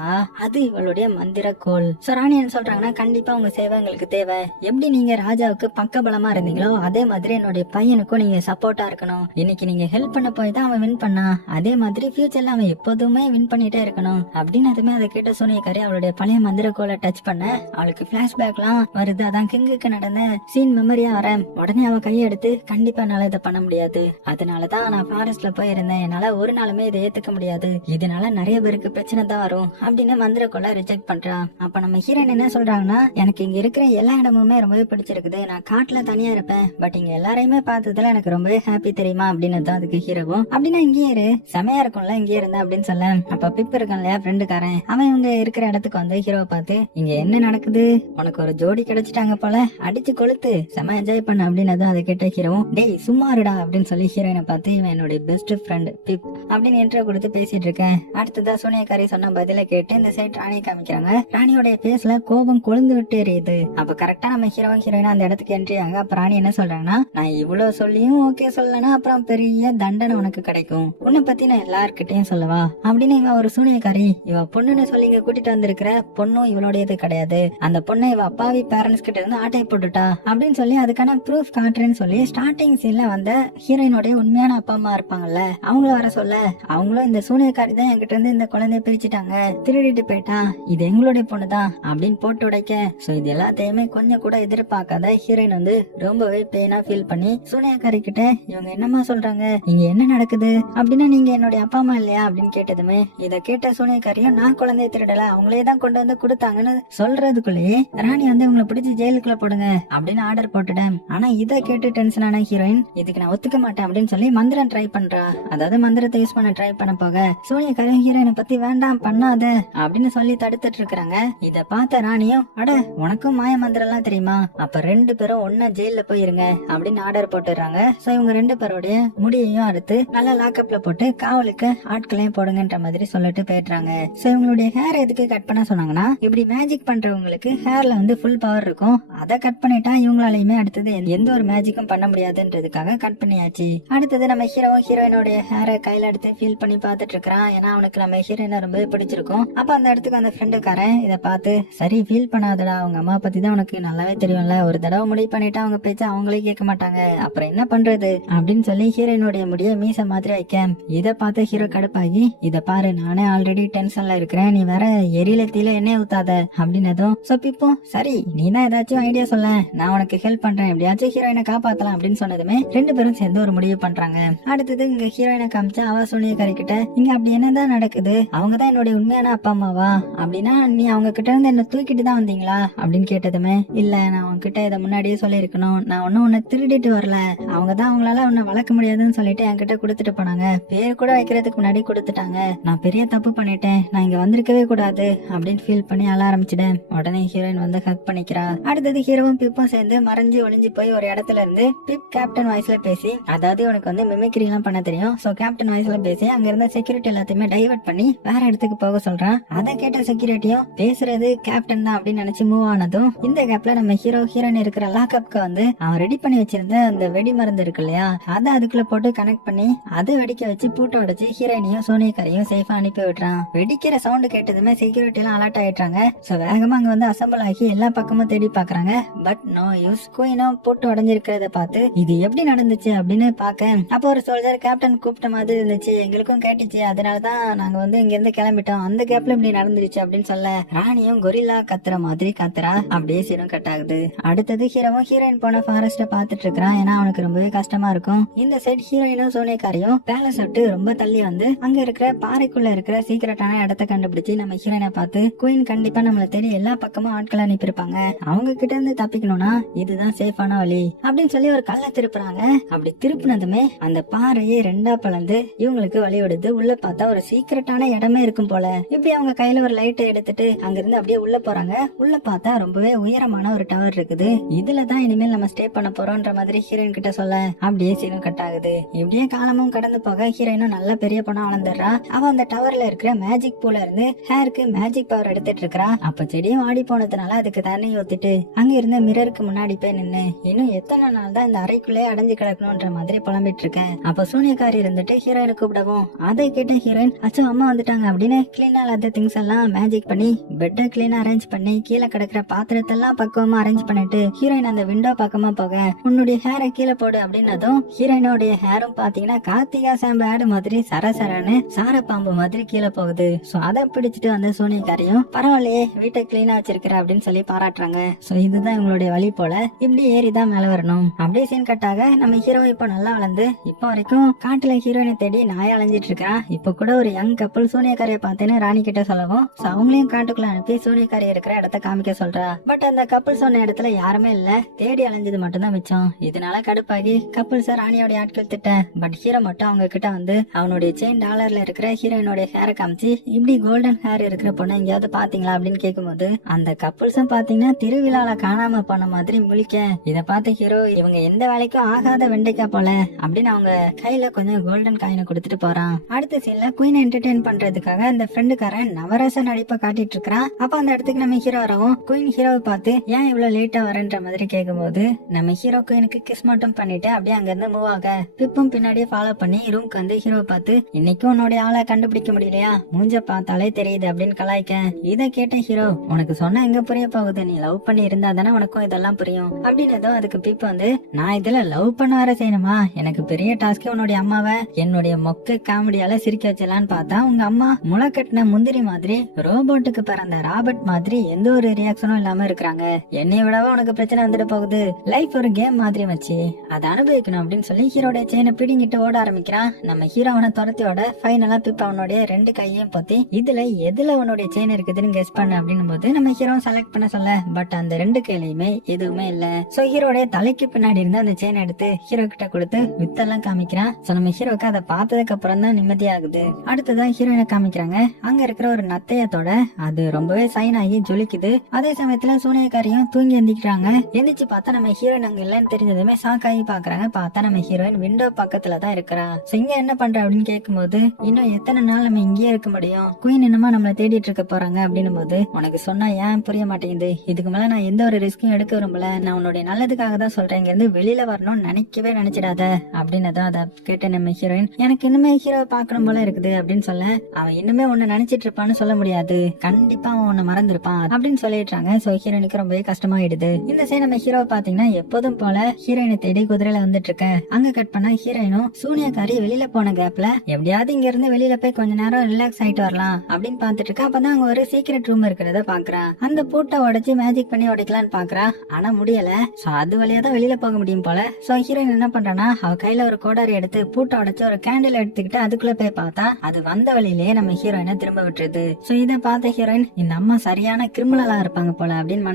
அது இவளுடைய மந்திர கோல். சோ ராணி என்ன சொல்றாங்கன்னா கண்டிப்பா உங்க சேவை எங்களுக்கு தேவை, எப்படி நீங்க ராஜாவுக்கு பக்கபலமா இருந்தீங்களோ அதே மாதிரி என்னுடைய பையனுக்கும் நீங்க சப்போர்ட்டா இருக்கணும், இன்னைக்கு நீங்க ஹெல்ப் பண்ண போய் தான் அவன் வின் பண்ணா, அதே மாதிரி ஃபியூச்சர்ல அவன் எப்போதுமே வின் பண்ணிட்டே இருக்கணும் அப்படின்னதுமே அதை கேட்ட சூனியக்காரி அவளுடைய பழைய மந்திர கோலை டச் பண்ண அவளுக்கு பிளாஷ்பேக் எல்லாம் வருது. அதான் கிங்குக்கு நடந்த சீன் மெமரியா வர உடனே அவன் கையை எடுத்து கண்டிப்பா என்னால இதை பண்ண முடியாது, அதனாலதான் நான் ஃபாரஸ்ட்ல போய் இருந்தேன், என்னால ஒரு நாளுமே இதை ஏத்துக்க முடியாது, இதனால நிறைய பேருக்கு பிரச்சனை தான் வரும் அப்படின்னு மந்திர கோலை ரிஜெக்ட் பண்றான். அப்ப நம்ம ஹீரோயின் என்ன சொல்றாங்கன்னா எனக்கு இங்க இருக்கிற எல்லா இடமுமே ரொம்பவே பிடிச்சிருக்குது, நான் காட்டுல தனியா இருப்பேன், பட் இங்க எல்லாரையுமே பார்த்ததுல எனக்கு ரொம்பவே ஹாப்பி தெரியுமா அப்படின்னு தான் அதுக்கு ஹீரோவும் அப்படின்னா இங்கே இரு செமையா இருக்கும்ல இங்கே இருந்தா அப்படின்னு சொல்ல அப்ப பிப் இருக்கான் இல்லையா ஃப்ரெண்டுக்காரன் அவன் இவங்க இருக்கிற இடத்துக்கு வந்து ஹீரோவை பார்த்து இங்க என்ன நடக்குது, உனக்கு ஒரு ஜோடி கிடைச்சிட்டாங்க போல அடிச்சு கொளுத்து செம என்ஜாய் பண்ண அப்படின்னு அதை கேட்ட ஹீரோவும் டேய் சும்மாருடா அப்படின்னு சொல்லி ஹீரோயினை பார்த்து இவன் என்னுடைய பெஸ்ட் ஃப்ரெண்ட் பிப் அப்படின்னு என்ட்ரோ கொடுத்து பேசிட்டு இருக்கேன். அடுத்ததா சூனியக்காரி சொன்ன பதில கேட்டு இந்த சைட் ராணியை காமிக்கிறாங்க. ராணியோட பேஸ்ல கோபம் கொழுந்து விட்டு எரியுது. அப்ப கரெக்டா நம்ம ஹீரோவும் ஹீரோயினா அந்த இடத்துக்கு என்ட்ரி ஆக அப்ப ராணி என்ன சொல்றாங்கன்னா நான் இவ்வளவு சொல்லியும் ஓகே சொல்லனா அப்புறம் பெரிய தண்டனை உனக்கு கிடைக்கும், உன்னை பத்தி நான் எல்லார்கிட்டையும் சொல்லவா அப்படின்னு இவ ஒரு சூனியக்காரி இவ பொண்ணுன்னு சொல்லி இங்க கூட்டிட்டு வந்திருக்கிற பொண்ணும் இவளுடையது கிடையாது, அந்த பொண்ணை இவ அப்பாவி பேரண்ட்ஸ் கிட்ட இருந்து ஆட்டை போட்டுட்டா அப்படின்னு சொல்லி அதுக்கான ப்ரூஃப் காட்டுறேன்னு சொல்லி ஸ்டார்டிங் சீன்ல வந்த ஹீரோயினோட உண்மையான அப்பா அம்மா இருப்பாங்கல்ல அவங்கள வர சொல்ல அவங்களும் இந்த சூனியக்காரி தான் என்கிட்ட இருந்து இந்த குழந்தைய பிரிச்சுட்டாங்க, திருடிட்டு போயிட்டா, இது எங்களுடைய பொண்ணுதான் அப்படின்னு போட்டு உடைக்க சோ இது எல்லாத்தையுமே கொஞ்சம் கூட எதிர்பார்க்காத ஹீரோயின் வந்து ரொம்பவே பெயினா ஃபீல் பண்ணி சூனியக்காரி கிட்ட இவங்க என்னமா சொல்றாங்க, இங்க என்ன நடக்குது அப்படின்னா நீங்க என்னுடைய அப்பா அம்மா இல்லையா அப்படின்னு கேட்டதுமே இத கேட்ட சூனியக்காரியும் நான் குழந்தைய திருடல அவங்களே தான் கொண்டு வந்து கொடுத்தாங்கன்னு சொல்றதுக்குள்ளேயே ராணி வந்து உங்களை பிடிச்சி ஜெயிலுக்குள்ள போடுங்க அப்படின்னு ஆர்டர் போட்டுட்டேன். ஆனா இத கேட்டு டென்ஷன் ஆன ஹீரோயின் இதுக்கு நான் ஒத்துக்க மாட்டேன் அப்படின்னு சொல்லி மந்திரம் ட்ரை பண்றா. அதாவது மந்திரத்தை யூஸ் பண்ண ட்ரை பண்ண போக சூனியக்காரி ஹீரோயினை பத்தி வேண்டாம் பண்ணாத அப்படின்னு சொல்லி தடுத்துட்டு இருக்காங்க. இத பார்த்த ராணியும் அட உனக்கும் மாய மந்திரம் எல்லாம் தெரியுமா, அப்ப ரெண்டு பேரும் ஒன்னா ஜெயில போயிருங்க அப்படின்னு ஆர்டர் போட்டுறாங்க. சோ இவங்க ரெண்டு பேருடைய முடியையும் அறுத்து நல்லா லாக்அப்ல போட்டு காவலுக்கு ஆட்களையும் போடுங்கன்ற மாதிரி சொல்லிட்டு போயிடுறாங்க. சோ இவங்களுடைய ஹேர் எதுக்கு கட் பண்ண சொன்னாங்கன்னா இப்படி மேஜிக் பண்றவங்களுக்கு ஹேர்ல வந்து ஃபுல் பவர் இருக்கும், அதை கட் பண்ணிட்டா இவங்களாலையுமே அடுத்தது எந்த ஒரு மேஜிக்கும் பண்ண முடியாதுன்றதுக்காக கட் பண்ணியாச்சு. அடுத்தது நம்ம ஹீரோயினோட ஹேரை கையில எடுத்து ஃபீல் பண்ணி பாத்துட்டு இருக்கான். ஏன்னா அவனுக்கு நம்ம ஹீரோயினை ரொம்பவே பிடிச்சிருக்கும். அப்ப அந்த இடத்துக்கு அந்த ஃப்ரெண்டுக்காரன் இதை பார்த்து, சரி ஃபீல் பண்ணாதடா, அவங்க அம்மா பத்தி தான் உனக்கு நல்லாவே தெரியும்ல, ஒரு தடவை முடிவு பண்ணிட்டு அவங்க பேச்ச அவங்களே கேட்க மாட்டாங்க, அப்புறம் என்ன பண்றது அப்படின்னு சொல்லி ஹீரோயினுடைய முடிய மீச மாதிரி வைக்க, இதை பார்த்து ஹீரோ கடுப்பாகி, இதை பாரு நானே ஆல்ரெடி டென்ஷன்ல இருக்கிறேன், நீ வேற எரியில தீல எண்ணெய் ஊத்தாத அப்படின்னதும் இப்போ சரி நீ தான் ஏதாச்சும் ஐடியா சொல்ல, நான் உனக்கு ஹெல்ப் பண்றேன், எப்படியாச்சும் ஹீரோயினை காப்பாத்தலாம் அப்படின்னு சொன்னதுமே ரெண்டு பேரும் சேர்ந்து ஒரு முடிவு பண்றாங்க. அடுத்தது இங்க ஹீரோயினை காமிச்சா அவ சூனியக்காரி கிட்ட, இங்க அப்படி என்னதான் நடக்குது, அவங்க தான் என்னுடைய உண்மையான அப்பா அம்மாவா, அப்படின்னா நீ அவங்க கிட்ட இருந்து என்ன தூக்கிட்டு தான் வந்தீங்களா அப்படின்னு கேட்டதுமே, இல்ல நான் அவங்க கிட்ட இதை முன்னாடியே சொல்லிருக்கணும், நான் ஒன்னும் உன்னை திருடிட்டு வரல, அவங்க தான் அவங்களால உன்னை வளர்க்க முடியாதுன்னு சொல்லிட்டு என்கிட்ட கொடுத்துட்டு போனாங்க, பேர் கூட வைக்கிறதுக்கு முன்னாடி கொடுத்துட்டாங்க, நான் பெரிய தப்பு பண்ணிட்டேன், நான் இங்க வந்திருக்கவே கூடாது அப்படின்னு ஃபீல் பண்ணி அழ ஆரம்பிச்சிட்டேன். உடனே ஹீரோயின் வந்து ஹக் பண்ணிக்கிறா. அடுத்தது ஹீரோவும் பிப்பும் சேர்ந்து மறைஞ்சு ஒளிஞ்சு போய் ஒரு இடத்துல இருந்து பிப் கேப்டன் வாய்ஸ்ல பேசி, அதாவது உனக்கு வந்து மிமிக்ரி எல்லாம் பண்ண தெரியும், சோ கேப்டன் வாய்ஸ்ல பேசி அங்க இருந்த செக்யூரிட்டி எல்லாத்தையுமே டைவர்ட் பண்ணி வேற இடத்துக்கு போக சொல்றான். அதை கேட்ட செக்யூரிட்டியும் பேசுறது கேப்டன் தான் அப்படின்னு நினைச்சு மூவ் ஆனதும், இந்த கேப்ல நம்ம ஹீரோயின் இருக்கிற லாக்அப்க்கு வந்து அவன் ரெடி பண்ணி வச்சிருந்த அந்த வெடி மருந்து இருக்கு இல்லையா, அதை அதுக்குள்ள போட்டு கனெக்ட் பண்ணி அதை வெடிக்க வச்சு பூட்டை உடைச்சு ஹீரோயினையும் சோனியக்காரையும் சேஃபா அனுப்பி விடுறான். வெடிக்கிற சவுண்ட் கேட்டதுமே செக்யூரிட்டி எல்லாம் அலர்ட் ஆயிட்டாங்க. சோ வேகமா அங்க வந்து அசம்பிள் ஆகி எல்லா பக்கமும் தேடி பாக்குறாங்க. But no use. குயினும் போட்டு உடஞ்சிருக்கிறத பார்த்து இது எப்படி நடந்துச்சு அப்படின்னு பாக்க, அப்போ ஒரு சோல்ஜர் கேப்டன் கூப்பிட்ட மாதிரி இருந்துச்சு, எங்களுக்கும் கேட்டுச்சு, அதனாலதான் நாங்க வந்து இங்க இருந்து கிளம்பிட்டோம், அந்த கேப்ல இப்படி நடந்துருச்சு அப்படின்னு சொல்ல, ராணியும் கொரில்லா கத்துற மாதிரி கத்துறா. அப்படியே சீனும் கட் ஆகுது. அடுத்தது ஹீரோவும் ஹீரோயின் போன ஃபாரஸ்ட பாத்துட்டு இருக்கிறான். ஏன்னா அவனுக்கு ரொம்பவே கஷ்டமா இருக்கும். இந்த சைட் ஹீரோயினும் சோனியக்காரையும் பேலஸ் விட்டு ரொம்ப தள்ளி வந்து அங்க இருக்கிற பாறைக்குள்ள இருக்கிற சீக்கிரட்டான இடத்த கண்டுபிடிச்சு நம்ம ஹீரோயினை பார்த்து, குயின் கண்டிப்பா நம்மள தேடி எல்லா பக்கமும் ஆட்களை அனுப்பியிருப்பாங்க, அவங்க கிட்ட இருந்து தப்பிக்கணும்னா இதுதான் சேஃபான வழி அப்படின்னு சொல்லி ஒரு கல்லை திருப்புறாங்க. அப்படி திருப்பினதுமே அந்த பாறையே ரெண்டா பலந்து இவங்களுக்கு வழி விடுது. உள்ள பார்த்தா ஒரு சீக்கிரட்டான இடமே இருக்கும் போல. இப்படி அவங்க கையில ஒரு லைட்டை எடுத்துட்டு அங்க இருந்து அப்படியே உள்ள போறாங்க. உள்ள பார்த்தா ரொம்பவே உயரமான ஒரு டவர் இருக்குது. இதுலதான் இனிமேல் நம்ம ஸ்டே பண்ண போறோம்ன்ற மாதிரி ஹீரோயின் கிட்ட சொல்ல, அப்படியே சீனும் கட் ஆகுது. இப்படியே காலமும் கடந்து போக ஹீரோயினும் நல்ல பெரிய பணம் வளர்ந்துடுறா. அவ அந்த டவர்ல இருக்கிற மேஜிக் பூல இருந்து ஹேருக்கு மேஜிக் பவர் எடுத்துட்டு இருக்கா. அப்ப செடியும் ஆடி போனதுனால அதுக்கு தண்ணி ஊத்திட்டு அங்க இருந்த மிரருக்கு முன்னாடி போய் நின்னு, இன்னும் எத்தனை நாள் தான் இந்த அறைக்குள்ளே அடைஞ்சு கிடக்கணும்ன்ற மாதிரி புலம்பிட்டு இருக்கேன். அப்ப சூனியக்காரி இருந்துட்டு ஹீரோயினை கூப்பிடவும், அதை கேட்ட ஹீரோயின், அச்சோ அம்மா வந்துட்டாங்க அப்படின்னு கிளீனா இல்லாத திங்ஸ் எல்லாம் மேஜிக் பண்ணி பெட்டை கிளீனா அரேஞ்ச் பண்ணி கீழே கிடக்குற பாத்திரத்தை எல்லாம் பக்குவமா அரேஞ்ச் பண்ணிட்டு ஹீரோயின் அந்த விண்டோ பக்கமா போக, உன்னுடைய ஹேரை கீழே போடு அப்படின்னதும் ஹீரோயினோடைய ஹேரும் பாத்தீங்கன்னா கார்த்திகா சாம்பு ஆடு மாதிரி சரசரன்னு சார பாம்பு மாதிரி கீழே போகுது. சோ அதை பிடிச்சிட்டு வந்த சூனியக்காரியும், பரவாயில்லையே வீட்டை கிளீனா வச்சிருக்கிற அப்படின்னு சொல்லி பாராட்டுறாங்க. சோ இதுதான் இவங்களுடைய வழி போல, இப்படி ஏறிதான் மேல வரணும். அப்படியே சீன் கட்டாக நம்ம ஹீரோ இப்போ நல்லா வளர்ந்து இப்போ வரைக்கும் காட்டுல ஹீரோயினை தேடி நாய அலைஞ்சிட்டு இருக்கான். இப்ப கூட ஒரு யங் கப்பல் சூனியக்காரியை பார்த்தேன்னு ராணி கிட்ட சொல்லவும், அவங்களையும் காட்டுக்குள்ள அனுப்பி சூனியக்காரி இருக்கிற இடத்த காமிக்க சொல்றா. பட் அந்த கப்பல் சொன்ன இடத்துல யாருமே இல்ல, தேடி அலைஞ்சது மட்டும் தான் மிச்சம். இதனால கடுப்பாகி கப்பல் சார் ராணியோட ஆட்கள் திட்ட. பட் ஹீரோ மட்டும் அவங்க கிட்ட வந்து அவனுடைய செயின் டாலர்ல இருக்கிற ஹீரோயினோட ஹேரை காமிச்சு, இப்படி கோல்டன் ஹேர் இருக்கிற பொண்ணு எங்கேயாவது பாத்தீங்களா அப்படின்னு கேட்கும்போது, அந்த கப்பல்ஸும் பாத்தீங்கன்னா திருவிழால காணாம போன மாதிரி முழிக்க, இத பார்த்த ஹீரோ, இவங்க எந்த வேலைக்கும் ஆகாத வெண்டைக்கா போல அப்படின்னு அவங்க கையில கொஞ்சம் கோல்டன் காயினை கொடுத்துட்டு போறான். அடுத்த சீன்ல குயின் என்டர்டெயின் பண்றதுக்காக அந்த ஃப்ரெண்டுக்காரன் நவரச நடிப்பை காட்டிட்டு இருக்கான். அப்ப அந்த இடத்துக்கு நம்ம ஹீரோ வரவும் குயின் ஹீரோவை பார்த்து, ஏன் இவ்வளவு லேட்டா வரன்ற மாதிரி கேட்கும்போது, நம்ம ஹீரோ குயினுக்கு கிஸ் மட்டும் பண்ணிட்டு அப்படியே அங்க இருந்து மூவ் ஆக, பிப்பும் பின்னாடியே ஃபாலோ பண்ணி ரூம்க்கு வந்து ஹீரோவை பார்த்து, இன்னைக்கும் உன்னோட ஆளை கண்டுபிடிக்க முடியலையா, மூஞ்ச பார்த்தாலே தெரியுது அப்படின்னு கலாய்க்க. இதை கேட்ட ஹீரோ, உனக்கு சொன்னா எங்க புரிய போகுது, நீ லவ் பண்ணி இருந்தா தானே உனக்கும் இதெல்லாம் புரியும் அப்படின்னதும் அதுக்கு பிப்பு வந்து, நான் இதுல லவ் பண்ண வர செய்யணுமா, எனக்கு பெரிய டாஸ்க் உன்னுடைய அம்மாவை என்னுடைய மொக்க காமெடியால சிரிக்க வச்சலான்னு பார்த்தா உங்க அம்மா முளை கட்டின முந்திரி மாதிரி ரோபோட்டுக்கு பிறந்த ராபர்ட் மாதிரி எந்த ஒரு ரியாக்ஷனும் இல்லாம இருக்கிறாங்க, என்னைய விடவா உனக்கு பிரச்சனை வந்துட்டு போகுது, லைஃப் ஒரு கேம் மாதிரி வச்சு அதை அனுபவிக்கணும் அப்படின்னு சொல்லி ஹீரோட செயினை பிடிங்கிட்டு ஓட ஆரம்பிக்கிறான். நம்ம ஹீரோவனை துரத்தியோட ஃபைனலா பிப்பு அவனுடைய ரெண்டு கையையும் பொத்தி, இதுல எதுல உன்னுடைய செயின் இருக்குதுன்னு கெஸ் பண்ண அப்படின்னு போது நம்ம ஹீரோ செலக்ட் பண்ண சொல்ல, பட் அந்த ரெண்டு கையிலயுமே எதுவுமே இல்ல. சோ ஹீரோடைய தலைக்கு பின்னாடி இருந்து அந்த செயின் எடுத்து ஹீரோ கிட்ட கொடுத்து வித்தெல்லாம் காமிக்கிறான். சோ நம்ம ஹீரோக்கு அதை பார்த்ததுக்கு அப்புறம் தான் நிம்மதியாகுது. அடுத்ததான் ஹீரோயினை காமிக்கிறாங்க. அங்க இருக்கிற ஒரு நத்தையத்தோட அது ரொம்பவே சைன் ஆகி ஜொலிக்குது. அதே சமயத்துல சூனியக்காரியும் தூங்கி எந்திக்கிறாங்க. எந்திரிச்சு பார்த்தா நம்ம ஹீரோயின் அங்க இல்லன்னு தெரிஞ்சதுமே சாக்காகி பாக்குறாங்க. பார்த்தா நம்ம ஹீரோயின் விண்டோ பக்கத்துல தான் இருக்கிறா. இங்க என்ன பண்ற அப்படின்னு கேட்கும்போது, இன்னும் எத்தனை நாள் நம்ம இங்கேயே இருக்க முடியும், குயின் என்னமா நம்மள தேடிட்டு இருக்க போறாங்க அப்படின்னு போது, உனக்கு சொன்னா ஏன் புரிய மாட்டேங்குது, இதுக்கு மேல நான் எந்த ஒரு ரிஸ்க்கும் எடுக்க விரும்பல, நான் உன்னுடைய நல்லதுக்காக தான் சொல்றேன், இங்க இருந்து வெளியில வரணும்னு நினைக்கவே நினைச்சிடாத அப்படின்னதும் அதை கேட்ட நம்ம ஹீரோயின், எனக்கு இன்னுமே ஹீரோவை பார்க்கணும் போல இருக்குது அப்படின்னு சொல்ல அவன் இன்னுமே உன்னை நினைச்சிட்டு இருப்பான்னு சொல்ல முடியாது, கண்டிப்பா அவன் உன்னை மறந்துருப்பான் அப்படின்னு சொல்லிடுறாங்க. சோ ஹீரோனுக்கு ரொம்பவே கஷ்டமாயிடுது. இந்த சைடு நம்ம ஹீரோவை பாத்தீங்கன்னா எப்போதும் போல ஹீரோயினை தேடி குதிரையில வந்துட்டு இருக்க. அங்க கட் பண்ணா ஹீரோயினும் சூனியக்காரி வெளியில போன கேப்ல எப்படியாவது இங்க இருந்து வெளியில போய் கொஞ்ச நேரம் ரிலாக்ஸ் ஆயிட்டு வரலாம் அப்படின்னு பாத்துட்டு இருக்கா. அப்பதான் அங்க ஒரு சீக்ரெட் ரூம் இருக்கிறத பாக்குறான். அந்த பூட்டை உடைச்சு மேஜிக் பண்ணி உடைக்கலான்னு பாக்குறா, ஆனா முடியல. சோ அது வழியா தான் வெளியில போக முடியும் போல. சோ ஹீரோயின் என்ன பண்றானா, அவ கையில ஒரு கோடாரி எடுத்து பூட்டை உடைச்சு ஒரு கேண்டில் எடுத்துக்கிட்டு அதுக்குள்ள போய் பார்த்தா அது வந்த வழியிலேயே நம்ம ஹீரோயினை திரும்ப விட்டுருது. சோ இத பார்த்த ஹீரோயின் இந்த அம்மா சரியான கிரிமினலா இருப்பாங்க போல அப்படின்னு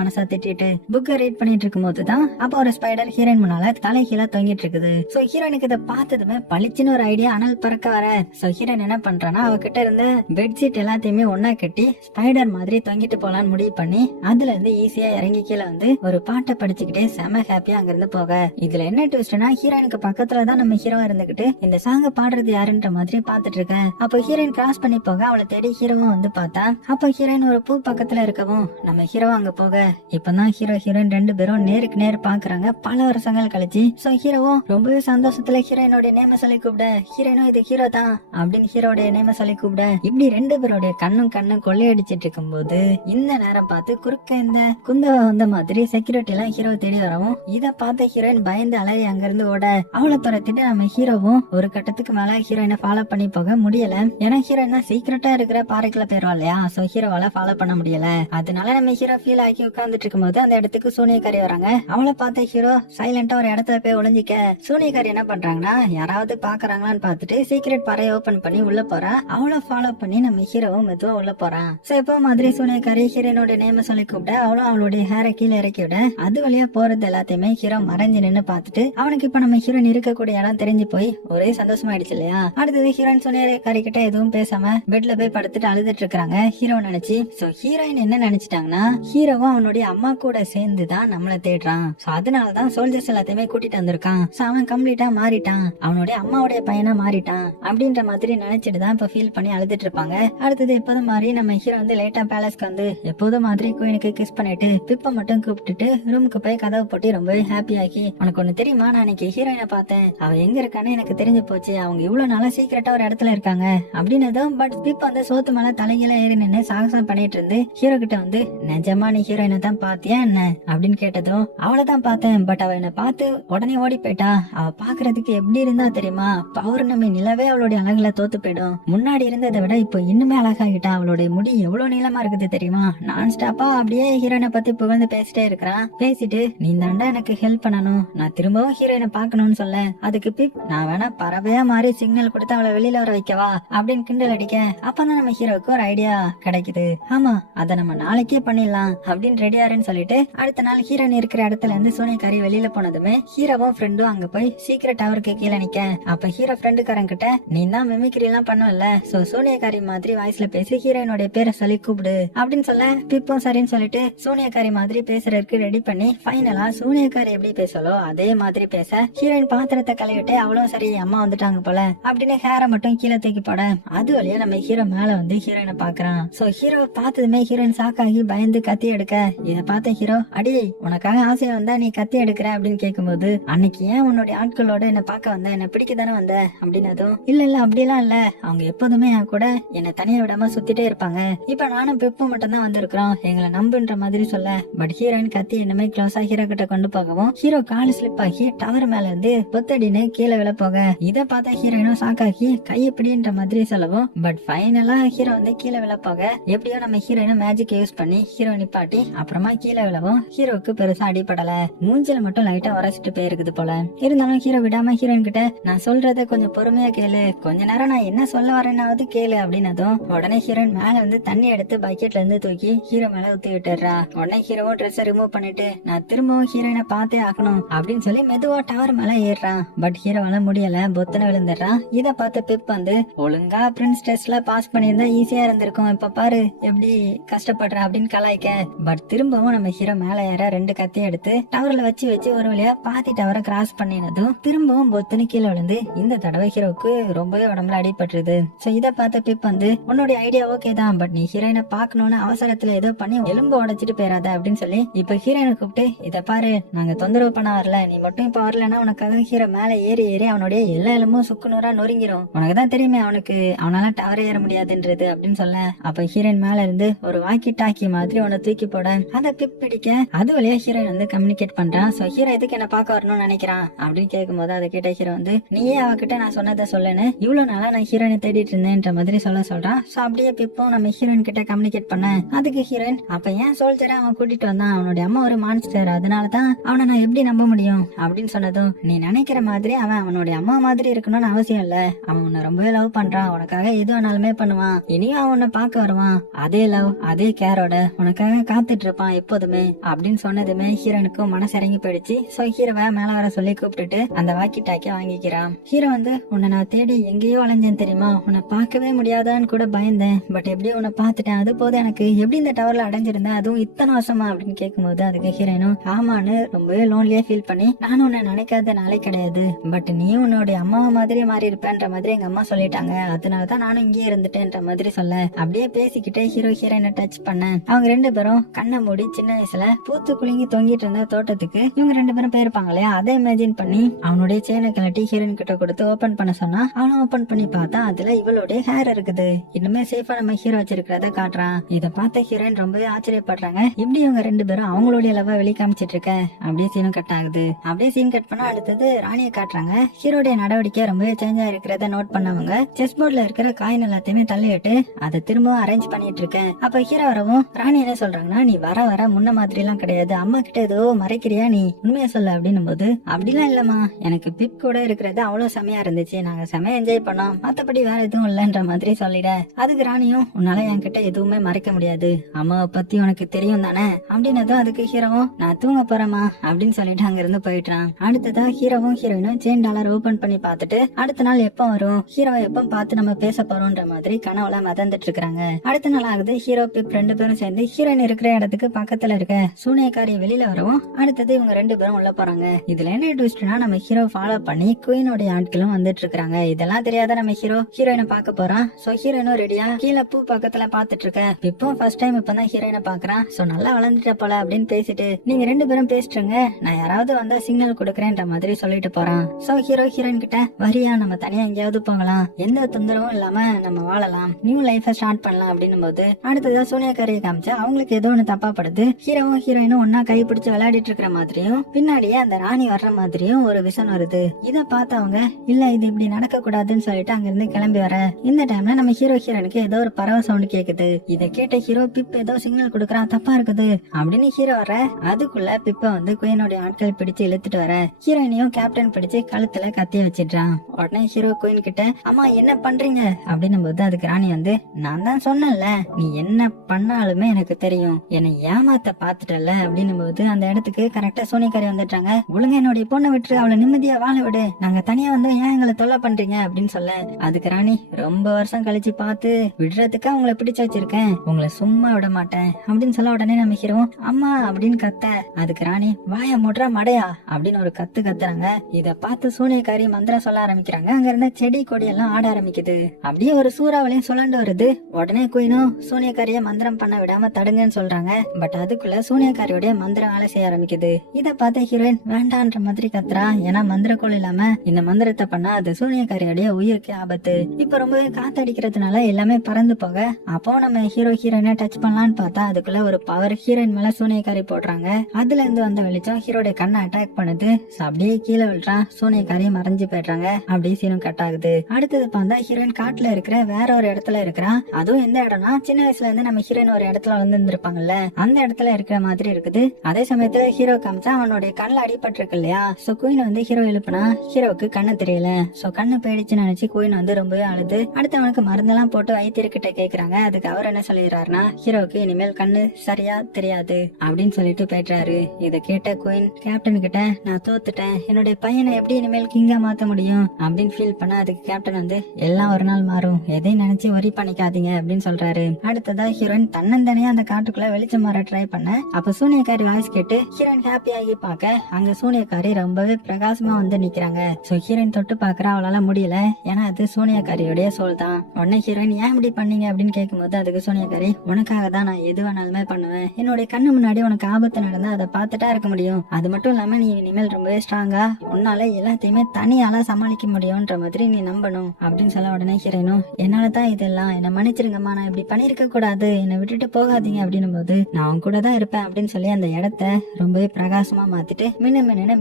மனசா திட்டிட்டு புக்கை ரீட் பண்ணிட்டு இருக்கும் போதுதான் அப்ப ஒரு ஸ்பைடர் ஹீரோயின் முன்னால தலைகீழ தொங்கிட்டு இருக்குது. சோ ஹீரோயினுக்கு இதை பார்த்ததுமே பளிச்சுன்னு ஒரு ஐடியா அனல் பறக்க வர. சோ ஹீரோயின் என்ன பண்றானா, அவகிட்ட இருந்து பெட்ஷீட் எல்லாத்தையுமே ஒன்னா கட்டி ஸ்பைடர் மாதிரி தொங்கிட்டு போலான்னு முடிவு பண்ணி அதுல இருந்து ஈஸியா இறங்கி கீழே வந்து ஒரு பாட்டை படிச்சுக்கிட்டே செம ஹாப்பியா அங்க இருந்து போக. இதுல என்ன ட்விஸ்ட்னா, ஹீரோயினுக்கு பக்கத்துலதான் நம்ம ஹீரோ இருந்துகிட்டு இந்த சாங்க பாடுறது யாருன்ற மாதிரி பாத்துட்டு இருக்கேன். அப்போ ஹீரோயின் கிராஸ் பண்ணி போக அவளை தேடி ஹீரோவும் வந்து பார்த்தா அப்ப ஹீரோயின் ஒரு பூ பக்கத்துல இருக்கவும் நம்ம ஹீரோ அங்க போக இப்பதான் ஹீரோயின் ரெண்டு பேரும் நேருக்கு நேர் பாக்குறாங்க பல வருஷங்கள் கழிச்சு. சோ ஹீரோவும் ரொம்பவே சந்தோஷத்துல ஹீரோயினோட நேம சொல்லி கூப்பிட, ஹீரோயினும் இது ஹீரோ தான் அப்படின்னு ஹீரோடைய நேம சொல்லி கூப்பிட, இப்படி ரெண்டு பேருடைய கண்ணும் கொள்ளையடிச்சிட்டு இருக்கும் போது இந்த நேரம் பார்த்து குறுக்க இந்த குந்தவ வந்த மாதிரி செக்யூரிட்டி எல்லாம் ஹீரோ தேடி வரவும் இத பார்த்த ஹீரோயின் பயந்து அலறி அங்க இருந்து ஓட அவளை துரத்திட்டு நம்ம ஹீரோவும் ஒரு கட்டத்துக்கு மேல ஹீரோயினை ஃபாலோ பண்ணி போக முடியல. ஏன்னா ஹீரோயின் தான் சீக்கிரட்டா இருக்கிற பாறைக்குள்ள போயிருவா இல்லையா. சோ ஹீரோவால ஃபாலோ பண்ண முடியல. அதனால நம்ம ஹீரோ ஃபீல் ஆகி உட்கார்ந்துட்டு இருக்கும் போது அந்த இடத்துக்கு சூனியக்காரி வராங்க. அவளை பார்த்த ஹீரோ சைலண்டா ஒரு இடத்துல போய் ஒளிஞ்சிக்க சூனியக்காரி என்ன பண்றாங்கன்னா, யாராவது பாக்குறாங்களான்னு பார்த்துட்டு சீக்ரெட் பாறை ஓபன் பண்ணி உள்ள போறா. அவளை ஃபாலோ பண்ணி நம்ம ஹீரோவும் மெதுவா உள்ள போறான். சோ இப்போ மாதிரி சூனியக்காரி ஹீரோனோட நேம சொல்லி கூப்பிட அவளும் அவளுடைய ஹேரை கீழே இறக்கி விட அது வழியா போறது எல்லாத்தையுமே ஹீரோ மறைஞ்சு நின்னு பார்த்துட்டு அவனுக்கு இப்ப நம்ம ஹீரோயின் இருக்கக்கூடிய இடம் தெரிஞ்சு போய் ஒரே சந்தோஷமாயிடுச்சு இல்லையா. அடுத்தது ஹீரோயின் சூனியக்காரி கிட்ட எதுவும் பேசாம பெட்ல போய் படுத்துட்டு அழுதுட்டு இருக்காங்க ஹீரோ நினைச்சு. சோ ஹீரோயின் என்ன நினைச்சிட்டாங்கன்னா, ஹீரோவும் அவனுடைய அம்மா கூட சேர்ந்துதான் நம்மள தேடுறான். சோ அதனாலதான் சோல்ஜர்ஸ் எல்லாத்தையுமே கூட்டிட்டு வந்திருக்கான். சோ அவன் கம்ப்ளீட்டா மாறிட்டான், அவனுடைய அம்மாவுடைய பையனா மாறிட்டான் அப்படின்ற மாதிரி நினைச்சிட்டு தான் இப்ப ஃபீல் பண்ணி அழுதுட்டு இருப்பாங்க. அடுத்தது எப்போதும் மாதிரி நம்ம ஹீரோ வந்து லேட்டா பேலஸ்க்கு வந்து எப்போதும் மாதிரி குயினுக்கு கிஸ் பண்ணிட்டு பிப்ப மட்டும் கூப்பிட்டுட்டு ரூமுக்கு போய் கதவை போட்டு ரொம்பவே ஹாப்பி ஆகி, உனக்கு ஒண்ணு தெரியுமா, நான் இன்னைக்கு ஹீரோயினை பார்த்தேன், அவ எங்க இருக்கான்னு எனக்கு தெரிஞ்சு போச்சு, அவங்க இவ்வளவு நாளா சீக்கிரட்டா ஒரு இடத்துல இருக்காங்க அப்படின்னதும். பட் பிப் வந்து சோத்து மேல தலைகீழ ஏறி நின்று சாகசம் பண்ணிட்டு இருந்து ஹீரோ கிட்ட வந்து, நிஜமா நீ ஹீரோயினை தான் பாத்தியா என்ன அப்படின்னு கேட்டதும், அவளைதான் பார்த்தேன், பட் அவ என்ன பார்த்து உடனே ஓடி போயிட்டா, அவ பாக்குறதுக்கு எப்படி இருந்தா தெரியுமா, பௌர்ணமி நிலவே அவளுடைய அழகுல தோத்து போயிடும், முன்னாடி இருந்ததை விட இப்போ இன்னுமே அழகாகிட்டா, அவளுடைய முடி எவ்வளவு நீளமா இருக்குது தெரியுமா, நான் ஸ்டாப்பா அப்படியே ஹீரோயினை பத்தி புகழ்ந்து பேசிட்டே இருக்கிறான். பேசிட்டு, நீ தாண்டா எனக்கு ஹெல்ப் பண்ணணும், நான் திரும்பவும் ஹீரோயினை பாக்கணும்னு சொல்ல, அதுக்கு பிப், நான் வேணா பறவையா மாறி சிக்னல் கொடுத்து அவளை வெளியில வர வைக்கவா அப்படின்னு கிண்டல் அடிக்க, அப்பதான் நம்ம ஹீரோவுக்கு ஒரு ஐடியா கிடைக்குது. ஆமா, அத நம்ம நாளைக்கே பண்ணிடலாம் அப்படின்னு ரெடியாருன்னு சொல்லிட்டு அடுத்த நாள் ஹீரோயின் இருக்கிற இடத்துல இருந்து சூனியக்காரி வெளியில போனதுமே ஹீரோவும் ஃப்ரெண்டும் அங்க போய் சீக்கிரட் டவருக்கு கீழே நிக்க, அப்ப ஹீரோ ஃப்ரெண்டுக்காரன் கிட்ட, நீ தான் மிமிக்ரி எல்லாம் பண்ணுவல, சோ சூனியக்காரி மாதிரி வாய்ஸ்ல பேசி ஹீரோயினோட பேரை சொல்லி கூப்பிடு அப்படின்னு சொல்ல, பிப்பும் சரின்னு சொல்லிட்டு சூனியக்காரி மாதிரி பேசுறதுக்கு ரெடி பண்ணி ஃபைனலா சூனியக்காரி எப்படி பேசலோ அதே மாதிரி பேச ஹீரோயின் பாத்திரத்தை கழுவிட்டு அவளும் சரி அம்மா வந்துட்டாங்க போல அப்படின்னு ஹேரை மட்டும் கீழே தூக்கி போட, அது வழியா நம்ம ஹீரோ மேல வந்து ஹீரோயினை பாக்குறான். சோ ஹீரோ பார்த்ததுமே ஹீரோயின் சாக்காகி பயந்து கத்தி எடுக்க, இத பார்த்த ஹீரோ, அடி உனக்காக ஆசையா வந்தா நீ கத்தி எடுக்கிற அப்படின்னு கேட்கும்போது, அன்னைக்கு ஏன் உன்னுடைய ஆட்களோட என்ன பார்க்க வந்த, என்ன பிடிக்க தானே வந்த அப்படின்னதும், இல்ல அப்படியெல்லாம் இல்ல, அவங்க எப்போதுமே என் கூட என்ன தனியா விடாம சுத்திட்டே இருப்பாங்க, இப்ப நானும் பிப்பு மட்டும் தான் வந்திருக்கிறோம், எங்களை நம்புன்ற மாதிரி சொல்ல, பட் ஹீரோயின் கத்தி என்னமே க்ளோஸா ஹீரோ கிட்ட கொண்டு போகவும் ஹீரோ காலு ஸ்லிப் ஆகி டவர் மேல இருந்து பொத்தடின்னு கீழே விழ போக, இத பார்த்த ஹீரோயினும் சாக்காகி கையப்பிடின்ற மாதிரி சொல்லவும், பட் ஃபைனலா ஹீரோ வந்து கீழே விழ போக எப்படியோ நம்ம ஹீரோயினும் மேஜிக் யூஸ் பண்ணி ஹீரோ நிப்பாட்டி அப்புறமா கீழே விழவும் ஹீரோக்கு பெருசா அடிப்படல, மூஞ்சில மட்டும் லைட்டா உரைச்சிட்டு போயிருக்குது போல. இருந்தாலும் ஹீரோ விடாம ஹீரோயின் கிட்ட, நான் சொல்றத கொஞ்சம் பொறுமையா கேளு, கொஞ்ச நேரம் நான் என்ன சொல்ல வரேன்னாவது கேளு அப்படின்னதும் உடனே ஹீரோயின் மேல இருந்து தண்ணி எடுத்து பக்கெட்ல இருந்து தூக்கி ஹீரோ மேல ஊத்தி விட்டுறா. உடனே ஹீரோவும் ட்ரெஸ் ரிமூவ் பண்ணிட்டு, நான் திரும்பவும் ஹீரோயினை பார்த்தே ஆகணும் அப்படின்னு சொல்லி மெதுவா டவர் மேல ஏறான். பட் ஹீரோவால முடியல, பொத்தன விழுந்துடுறான். இத பார்த்த பிப் வந்து, ஒழுங்கா பிரின்ஸ் டெஸ்ட்ல பாஸ் பண்ணியிருந்தா ஈஸியா இருந்திருக்கும், இப்ப பாரு எப்படி கஷ்டப்படுற அப்படின்னு கலாய்க்க, பட் திரும்பவும் நம்ம ஹீரோ மேல ஏற ரெண்டு கத்தி எடுத்து டவர்ல வச்சு ஒரு வழியா பாதி டவரை கிராஸ் பண்ணினதும் திரும்பவும் பொத்துன்னு கீழே விழுந்து இந்த தடவை ஹீரோக்கு ரொம்பவே உடம்புல அடிபட்டுருது. சோ இத பார்த்த பிப் வந்து, உன்னோட ஐடியா ஓகே தான், பட் நீ ஹீரோயினை பாக்கணும்னு அவசரத்துல ஏதோ பண்ணி எலும்பு உடைச்சிட்டு போயிடாத அப்படின்னு சொல்லி இப்ப ஹீரோயினை கூப்பிட்டு, இத பாரு நாங்க தொந்தரவு பண்ண வரல, நீ மட்டும் இப்ப வரலன்னா உனக்காக ஹீரோ மேல ஏறி அவனுடைய எல்லா எலும்பும் சுக்கு நூறா நொறுங்கிரும். உனக்குதான் தெரியுமே அவனுக்கு அவனால டவர் ஏற முடியாதுன்றது அப்படின்னு சொல்ல, அப்ப ஹீரோயின் மேல இருந்து ஒரு வாக்கி டாக்கி மாதிரி உன்னை தூக்கி போட அதை பிப் பிடிக்க அது வழியா ஹீரோயின் வந்து கம்யூனிகேட் பண்றான். சோ ஹீரோ எதுக்கு என்ன பார்க்க வரணும்னு நினைக்கிறான் அப்படின்னு கேட்கும் போது அதை கேட்ட ஹீரோ வந்து நீயே அவகிட்ட நான் சொன்னதை சொல்லுன்னு இவ்வளவு நாளா நான் ஹீரோயினை தேடிட்டு இருந்தேன்ற மாதிரி சொல்றான். சோ அப்படியே பிப்பும் நம்ம ஹீரோயின் கிட்ட கம்யூனிகேட் பண்ண அதுக்கு ஹீரோயின் அப்ப ஏன் சோல்ஜரை அவன் கூட்டிட்டு வந்தான், அவனுடைய அம்மா ஒரு மான்ஸ்டர், அதனாலதான் அவனை நான் எப்படி நம்ப முடியும் அப்படின்னு சொன்னதும் நீ நினைக்கிற மாதிரி அவன் அவனுடைய அம்மா மாதிரி இருக்கணும்னு அவசியம் இல்ல, அவன் உன்னை ரொம்பவே லவ் பண்றான், உனக்காக எது வேணாலுமே பண்ணுவான், இனியும் அவன் உன்னை பார்க்க வருவான், அதே லவ் அதே கேரோட உனக்காக காத்துட்டு இருப்பான் எப்போதுமே அப்படின்னு சொன்னதுமே ஹீரோனுக்கும் மனசு இறங்கி போயிடுச்சு. சோ ஹீரோவை மேல வர சொல்லி கூப்பிட்டுட்டு அந்த வாக்கி டாக்கி வாங்கிக்கிறான். ஹீரோ வந்து உன்னை நான் தேடி எங்கேயோ அலைஞ்சேன் தெரியுமா, உன்னை பார்க்கவே முடியாதான்னு கூட பயந்தேன், பட் எப்படியோ உன்னை பார்த்துட்டேன், அது போது எனக்கு எப்படி இந்த டவர்ல அடைஞ்சிருந்தேன் அதுவும் இத்தனை வருஷமா அப்படின்னு கேட்கும்போது அதுக்கு ஹீரோனும் ஆமான்னு ரொம்பவே லோன்லியா ஃபீல் பண்ணி நானும் உன்னை நினைக்காத நாளே கிடையாது, பட் நீ உன்னுடைய அம்மாவை மாதிரி மாறி இருப்பேன்ற மாதிரி எங்க அம்மா சொல்லிட்டாங்க, அதனாலதான் நானும் இங்கே இருந்துட்டேன்ற மாதிரி சொல்ல அப்படியே பேசிக்கிட்டே ஹீரோ ஹீரோயினை டச் பண்ண அவங்க ரெண்டு பேரும் கண்ணை மூடி சின்ன வயசுல பூத்து குலுங்கி தொங்கிட்டு இருந்த தோட்டத்துக்கு இவங்க ரெண்டு பேரும் போயிருப்பாங்க இல்லையா, அதை இமேஜின் பண்ணி அவனுடைய செயினை கலட்டி ஹீரோயின் கிட்ட கொடுத்து ஓபன் பண்ண சொன்னா அவனும் ஓபன் பண்ணி பார்த்தா அதுல இவளுடைய ஹேர் இருக்குது. இன்னுமே சேஃபா நம்ம ஹீரோ வச்சிருக்கிறத காட்டுறான். இதை பார்த்த ஹீரோயின் ரொம்பவே ஆச்சரியப்படுறாங்க, இப்படி இவங்க ரெண்டு பேரும் அவங்களுடைய லவ் வெளி காமிச்சிட்டு இருக்க. அப்படியே சீனும் கட் ஆகுது. அப்படியே சீன் கட் பண்ணா அடுத்தது ராணியை காட்டுறாங்க. ஹீரோடைய நடவடிக்கை ரொம்பவே சேஞ்ச் ஆயிருக்கிறத நோட் பண்ணவங்க செஸ் போர்ட்ல இருக்கிற காயின் எல்லாத்தையுமே தள்ளிட்டு அதை திரும்பவும் அரேஞ்ச் பண்ணிட்டு இருக்கேன். அப்ப ஹீரோ வரவும் ராணி என்ன சொல்றாங்கன்னா நீ வர வர முன்ன மாதிரி எல்லாம் கிடையாது, அம்மா கிட்ட ஏதோ மறைக்கிறியா, நீ உண்மையா சொல்ல அப்படின்னும் போது அப்படிலாம் இல்லம்மா, எனக்கு பிப் கூட இருக்கிறது அவ்வளவு செமையா இருந்துச்சு, நாங்க செமையா என்ஜாய் பண்ணோம், மத்தபடி வேற எதுவும் இல்லன்ற மாதிரி சொல்லிட அதுக்கு ராணியும் உன்னால என்கிட்ட எதுவுமே மறைக்க முடியாது, அம்மாவை பத்தி உனக்கு தெரியும் தானே அப்படின்னதும் அதுக்கு ஹீரோவும் நான் தூங்க போறேமா அப்படின்னு சொல்லிட்டு அங்க இருந்து போயிட்டான். அடுத்ததா ஹீரோவும் ஹீரோயினும் செயின் டாலர் ஓபன் பண்ணி பார்த்துட்டு அடுத்த நாள் எப்ப வரும், ஹீரோவை எப்ப பார்த்து நம்ம பேச போறோம்ன்ற மாதிரி கனவுல மதந்துட்டு இருக்காங்க. அடுத்த நாள் ஆகுது. ஹீரோ பிப் ரெண்டு பேரும் சேர்ந்து ஹீரோயின் இருக்கிற இடத்துக்கு பக்கத்துல இருக்க சூனியக்காரி வெளியில வரவும் அடுத்தது இவங்க ரெண்டு பேரும் உள்ள போறாங்க. இதுல என்ன ட்விஸ்ட்னா நம்ம ஹீரோ ஃபாலோ பண்ணி குயினோட ஆட்களும் வந்துட்டு இருக்காங்க. இதெல்லாம் தெரியாத நம்ம ஹீரோயினை பார்க்க போறான். சோ ஹீரோயினும் ரெடியா கீழே பூ பக்கத்துல பாத்துட்டு இருக்க. இப்போ ஃபர்ஸ்ட் டைம் இப்பதான் ஹீரோயினை பாக்குறான். சோ நல்லா வளர்ந்துட்ட போல அப்படின்னு பேசிட்டு நீங்க ரெண்டு பேரும் பேசிட்டுங்க, நான் யாராவது வந்தா சிக்னல் கொடுக்கறேன்ற மாதிரி சொல்லிட்டு போறான். சோ ஹீரோ ஹீரோயின் கிட்ட வரியா நம்ம தனியா எங்கேயாவது போகலாம், எந்த தொந்தரவும் இல்லாம நம்ம வாழலாம், நியூ லைஃப ஸ்டார்ட் பண்ணலாம் அப்படின்னும் போது அடுத்ததான் சூனியக்காரியை காமிச்சு அவங்களுக்கு ஏதோ ஒண்ணு தப்பா படுது. ஹீரோவும் ஹீரோயினும் ஒன்னா கைப்பிடிச்சு விளையாடிட்டு இருக்கிற மாதிரியும் பின்னாடியே அந்த ராணி வர்ற மாதிரியும் ஒரு விஷன் வருது. இத பார்த்தவங்க இல்ல இது இப்படி நடக்க கூடாதுன்னு சொல்லிட்டு அங்க இருந்து கிளம்பி வர இந்த டைம்ல நம்ம ஹீரோ ஹீரோனுக்கு ஏதோ ஒரு பறவை சவுண்ட் கேக்குது. இத கேட்ட ஹீரோ பிப் ஏதோ சிக்னல் கொடுக்கறான், தப்பா இருக்குது அப்படின்னு ஹீரோ வர அதுக்குள்ள பிப்ப வந்து குயினுடைய ஆட்கள் பிடிச்சு இழுத்துட்டு வர ஹீரோயினையும் கேப்டன் பிடிச்சு கழுத்துல கத்திய வச்சிடுறான். உடனே ஹீரோ குயின் கிட்ட அம்மா என்ன பண்றீங்க அப்படின்னும் போது அதுக்கு ராணி வந்து நான் தான் சொன்னேன்ல நீ என்ன பண்ணாலுமே எனக்கு தெரியும், என்னை ஏமாத்த பாத்துட்டல அப்படின்னும் போது அந்த இடத்துக்கு கரெக்டா சோனியக்காரி வந்துட்டாங்க. ஒழுங்கா என்னுடைய பொண்ணை விட்டு அவளை நிம்மதியா வாழ விடு, நாங்க தனியா வந்து ஏன் எங்களை தொல்லை பண்றீங்க அப்படின்னு சொல்ல அதுக்கு ராணி ரொம்ப வருஷம் கழிச்சு பார்த்து விடுறதுக்கு அவங்களை பிடிச்சு வச்சிருக்கேன், உங்களை சும்மா விட மாட்டேன் அப்படின்னு சொல்ல உடனே நம்ம ஹீரோ அம்மா அப்படின்னு கத்த அதுக்கு ராணி வாய மூடுறா மடையா அப்படின்னு ஒரு கத்து கத்துறாங்க. இத பார்த்து சூனியக்காரி மந்திரம் சொல்ல ஆரம்பிக்கிறாங்க. அங்க இருந்த செடி கொடி எல்லாம் ஆட ஆரம்பிக்குது. அப்படியே ஒரு சூறாவளியும் சுழண்டு வருது. உடனே குயினும் சூனியக்காரிய மந்திரம் பண்ண விடாம தடுங்கன்னு சொல்றாங்க. பட் அதுக்குள்ள சூனியக்காரியோட மந்திரம் வேலை செய்ய ஆரம்பிக்குது. இத பார்த்த ஹீரோயின் வேண்டான்ற மாதிரி கத்துறா. ஏன்னா மந்திரக்கோள் இல்லாம இந்த மந்திரத்தை பண்ணா அது சூனியக்காரியோட உயிருக்கு ஆபத்து. இப்ப ரொம்பவே காத்தடிக்கிறதுனால எல்லாமே பறந்து போக அப்போ நம்ம ஹீரோ ஹீரோயினை டச் பண்ணலான்னு பார்த்தா அதுக்குள்ள ஒரு பவர் ஹீரோயின் மேல சூனியக்காரி போடுறாங்க. அதுல இருந்து வந்த வெளிச்சம் ஹீரோடைய கண்ணை அட்டாக் பண்ணுது. அப்படியே கீழே விழுறான். சூனியக்காரி மறைஞ்சு போயிடுறாங்க. அப்படியே சீனும் கட் ஆகுது. அடுத்தது பார்த்தா ஹீரோயின் காட்டுல இருக்கிற வேற ஒரு இடத்துல இருக்கிறான். அதுவும் எந்த இடம்னா சின்ன வயசுல இருந்து நம்ம ஹீரோயின் ஒரு இடத்துல வந்திருப்பாங்கல்ல அந்த இடத்துல இருக்கிற மாதிரி இருக்குது. அதே சமயத்துல ஹீரோ காமிச்சா அவனுடைய கண்ணுல அடிபட்டு இருக்கு இல்லையா. சோ குயின் வந்து ஹீரோ எழுப்புனா ஹீரோவுக்கு கண்ணு தெரியல. சோ கண்ணு போயிடுச்சுன்னு நினைச்சு குயின் வந்து ரொம்பவே அழுது அடுத்து அவனுக்கு மருந்தெல்லாம் போட்டு வைத்தியர்கிட்ட கேக்குறாங்க. அதுக்கு அவர் என்ன சொல்லிடுறாருன்னா ஹீரோவுக்கு இனிமேல் கண்ணு சரியா தெரியாது அப்படின்னு சொல்லிட்டு போயிட்டாரு. இத கேட்ட குயின் கேப்டன் கிட்ட நான் தோத்துட்டேன், என்னுடைய பையனை எப்படி இனிமேல் கிங்கா மாத்த முடியும் அப்படின்னு ஃபீல் பண்ண அதுக்கு கேப்டன் வந்து எல்லாம் ஒரு நாள் மாறும், எதையும் நினைச்சு வரி பண்ணிக்காதீங்க அப்படின்னு சொல்றாரு. அடுத்ததா ஹீரோயின் தன்னந்தனியா அந்த காட்டுக்குள்ள வெளிச்சம் மாற ட்ரை பண்ண அப்ப சூனியக்காரி வாய்ஸ் கேட்டு ஹீரோயின் ஹாப்பி ஆகி பாக்க அங்க சூனியக்காரி ரொம்பவே பிரகாசமா வந்து நிக்கிறாங்க. சோ ஹீரோயின் தொட்டு பாக்குற அவளால முடியல. ஏன்னா அது சூனியக்காரியோடைய சோல் தான். உடனே ஹீரோயின் ஏன் இப்படி பண்ணீங்க அப்படின்னு கேட்கும்போது அதுக்கு சூனியக்காரி உனக்காக தான் நான் எது வேணாலுமே பண்ணுவேன், என்னுடைய கண்ணு முன்னாடி உனக்கு ஆபத்து நடந்தா அதை பார்த்துட்டா இருக்க முடியும், அது மட்டும் இல்லாம நீ இனிமேல் ரொம்பவே ஸ்ட்ராங்கா உன்னால எல்லாத்தையுமே தனியால சமாளிக்க முடியும் முடியும்ன்ற மாதிரி நீ நம்பணும் அப்படின்னு சொல்ல உடனே ஹீரோயினும் என்னாலதான் இதெல்லாம் என்ன மன்னிச்சிருங்கம்மா, நான் இப்படி பண்ணிருக்க கூடாது, என்னை விட்டுட்டு போகாதீங்க அப்படின்னும் போது நான் உன் கூட தான் இருப்பேன் அப்படின்னு சொல்லி அந்த இடத்த ரொம்பவே பிரகாசமா மாத்திட்டு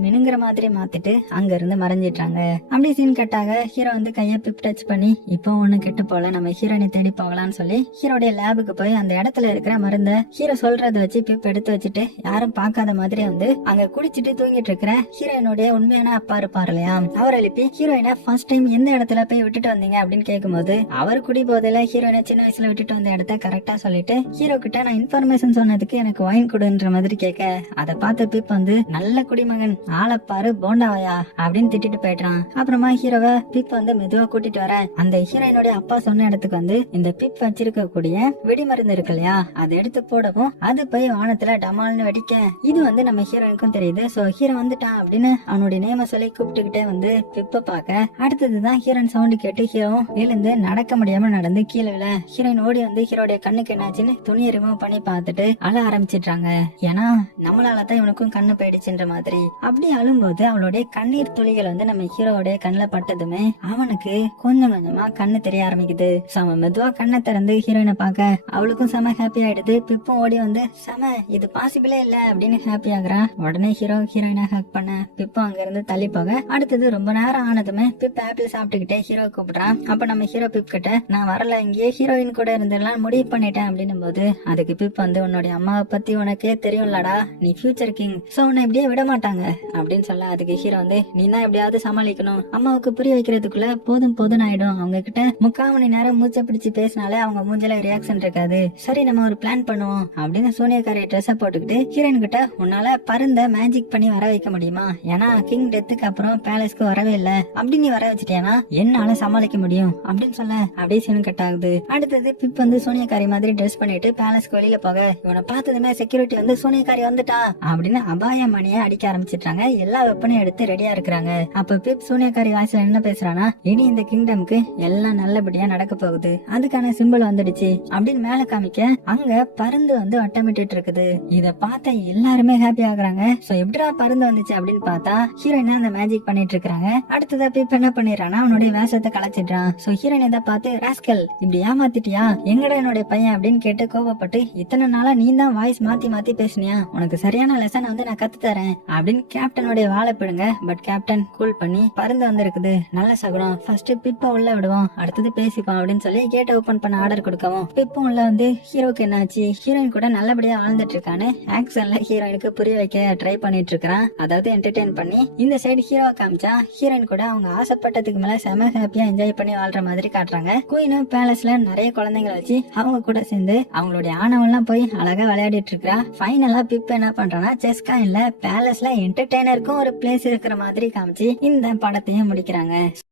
மினுங்கிற மாதிரி மாத்திட்டு அங்க இருந்து மறைஞ்சிட்டாங்க. அப்படி சீன் கட்டாக ஹீரோ வந்து கைய பிப் டச் பண்ணி இப்போ ஒண்ணு கெட்டு போல, நம்ம ஹீரோயினை தேடி போகலாம்னு சொல்லி ஹீரோடைய லேபுக்கு போய் அந்த இடத்துல இருக்கிற மருந்த ஹீரோ சொல்றத வச்சு பிப் எடுத்து வச்சுட்டு யாரும் பார்க்காத மாதிரி வந்து அங்க குடிச்சிட்டு தூங்கிட்டு இருக்கிற ஹீரோயினுடைய உண்மையான அப்பா இருப்பாரு இல்லையா, அவர் எழுப்பி ஹீரோயினை ஃபர்ஸ்ட் டைம் எந்த இடத்துல போய் விட்டுட்டு வந்தீங்க அப்படின்னு கேட்கும்போது அவர் குடி போதையில ஹீரோயினை சின்ன வயசுல விட்டுட்டு வந்த இடத்த கரெக்டா சொல்லிட்டு ஹீரோ கிட்ட நான் இன்ஃபர்மேஷன் சொன்னதுக்கு எனக்கு ஒயின் கொடுன்ற மாதிரி கேட்க அதை பார்த்த பிப் வந்து நல்ல குடிமகன், ஆளப்பாரு போண்டாவையா அப்படின்னு திட்டிட்டு போயிட்டான். அப்புறமா ஹீரோவை பிப் வந்து மெதுவா கூட்டிட்டு வர அந்த ஹீரோயினுடைய அப்பா சொன்ன இடத்துக்கு வந்து இந்த பிப் வச்சிருக்க கூடிய வெடிமருந்து இருக்கு இல்லையா, அதை எடுத்து போடவும் அது போய் வானத்துல டமால்னு வெடிக்க இது வந்து நம்ம ஹீரோயினுக்கும் தெரியுது. சோ ஹீரோ வந்துட்டான் அப்படின்னு அவனுடைய நேம சொல்லி கூப்பிட்டுக்கிட்டே வந்து பிப்ப பாக்க அடுத்ததுதான் ஹீரோயின் சவுண்ட் கேட்டு ஹீரோ எழுந்து நடக்க முடியாம நடந்து கீழே விழ ஹீரோயின் ஓடி வந்து ஹீரோடைய கண்ணுக்கு என்னாச்சுன்னு துணியை ரிமூவ் பண்ணி பார்த்துட்டு அழ ஆரம்பிச்சிடுறாங்க. ஏன்னா நம்மளாலதான் இவனுக்கும் கண்ணு போயிடுச்சுன்ற மாதிரி. அப்படி அழும்போது அவளுடைய கண்ணீர் துளிகள் வந்து நம்ம ஹீரோடைய கண்ணுல பட்டதுமே அவனுக்கு கொஞ்சம் கொஞ்சமா கண்ணு தெரிய ஆரம்பிக்குது. அவன் மெதுவா கண்ணை திறந்து ஹீரோயினை பார்க்க அவளுக்கும் செம ஹாப்பி ஆயிடுது. பிப்பும் ஓடி வந்து செம இது பாசிபிளே இல்ல அப்படின்னு ஹாப்பி ஆகுறான். உடனே ஹீரோ ஹீரோயினை ஹக் பண்ண பிப்பு அங்க இருந்து தள்ளி போக அடுத்தது ரொம்ப நேரம் ஆனதுமே பிப் ஆப்பிள் சாப்பிட்டுக்கிட்டே ஹீரோ கூப்பிடுறான். அப்ப நம்ம ஹீரோ பிப் கிட்ட நான் வரல, இங்கேயே ஹீரோயின் கூட இருந்தெல்லாம் முடிவு பண்ணிட்டேன் அப்படின்னும் போது அதுக்கு பிப் வந்து உன்னுடைய அம்மாவை பத்தி உனக்கே தெரியும்லடா, நீ ஃபியூச்சர் கிங், சோ உன்னை இப்படியே விட மாட்டாங்க அப்படின்னு சொல்ல அதுக்கு ஹீரோ வந்து நீ தான் எப்படியாவது சமாளிக்கணும், அம்மாவுக்கு புரிய வைக்கிறதுக்குள்ள போதும் போதும் ஆயிடும், அவங்க கிட்ட 3/4 மணி நேரம் மூச்சை பிடிச்சு பேசினாலே அவங்க மூஞ்சில ரியாக்ஷன் இருக்காது, சரி நம்ம ஒரு பிளான் பண்ணுவோம் அப்படின்னு சோனியாக்காரி ட்ரெஸ் போட்டுக்கிட்டு ஹீரோயின் கிட்ட உன்னால பருந்த மேஜிக் பண்ணி வர வைக்க முடியுமா, ஏன்னா கிங் டெத்துக்கு அப்புறம் பேலஸ்க்கு வரவே இல்ல, அப்படி நீ வர வச்சுட்டியானா என்னால சமாளிக்க முடியும் அப்படின்னு சொல்ல அப்படியே சீன் கட் ஆகுது. அடுத்தது பிப் வந்து சோனியாக்காரி மாதிரி ட்ரெஸ் பண்ணிட்டு பேலஸ்க்கு வெளியில போக இவனை பார்த்ததுமே செக்யூரிட்டி வந்து சோனியாக்காரி வந்துட்டா அப்படின்னு அபாய மணியை அடிக்க ஆரம்பிச்சிட்டாங்க. எல்லா வெப்பனையும் எடுத்து ரெடியா இருக்கிறாங்க. அப்ப பிப் சோனியாக்காரி வாய்ஸ்ல என்ன பேசுறானா, இனி இந்த கிங்டம்க்கு எல்லாம் நல்லபடியா நடக்க போகுது, அதுக்கான சிம்பிள் வந்துடுச்சு அப்படின்னு மேல காமிக்க அங்க பருந்து வந்து வட்டமிட்டு இருக்குது. இத பார்த்த எல்லாருமே ஹாப்பி ஆகுறாங்க. சோ எப்படிடா பருந்து வந்துச்சு அப்படின்னு பார்த்தா ஹீரோயின் அந்த மேஜிக் பண்ணிட்டு இருக்காங்க. அடுத்ததா பிப் என்ன பண்ணிடுறானா அவனுடைய வேஷத்தை கலைச்சிடுறான். சோ ஹீரோயின் இதை பார்த்து ராஸ்கல் இப்படி ஏமாத்திட்டியா, எங்கடா என்னுடைய பையன் அப்படின்னு கேட்டு கோபப்பட்டு இத்தனை நாளா நீ தான் வாய்ஸ் மாத்தி மாத்தி பேசுனியா, உனக்கு சரியான லெசன் வந்து நான் கத்து தரேன் அப்படின்னு கேப்டனுடைய வாழை பிடுங்க. பட் கேப்டன் கூல் பண்ணி பருந்து வந்து இருக்குது, நல்ல சகுனம், ஃபர்ஸ்ட் பிப்ப உள்ள விடுவோம், அடுத்தது பேசிப்போம் அப்படின்னு சொல்லி கேட் ஓபன் பண்ண ஆர்டர் கொடுக்கவும் பிப்பும் உள்ள வந்து ஹீரோக்கு என்னாச்சு, ஹீரோயின் கூட நல்லபடியா வாழ்ந்துட்டு இருக்கான்னு ஆக்சன்ல ஹீரோயினுக்கு புரிய வைக்க ட்ரை பண்ணிட்டு இருக்கான். அதாவது என்டர்டெயின் பண்ணி இந்த சைடு ஹீரோ காமிச்சா ஹீரோயின் கூட அவங்க ஆசைப்பட்டதுக்கு மேல செம ஹாப்பியா என்ஜாய் பண்ணி வாழ்ற மாதிரி காட்டுறாங்க. குயினும் பேலஸ்ல நிறைய குழந்தைங்களை வச்சு அவங்க கூட சேர்ந்து அவங்களுடைய ஆணவம் எல்லாம் போய் அழகா விளையாடிட்டு இருக்கா. ஃபைனலா பிப் என்ன பண்றானா செஸ்கா இல்ல பேலஸ்ல என்டர்டெய்னருக்கும் ஒரு பிளேஸ் இருக்கிற மாதிரி காமிச்சு இந்த படத்தையும் முடிக்கிறாங்க.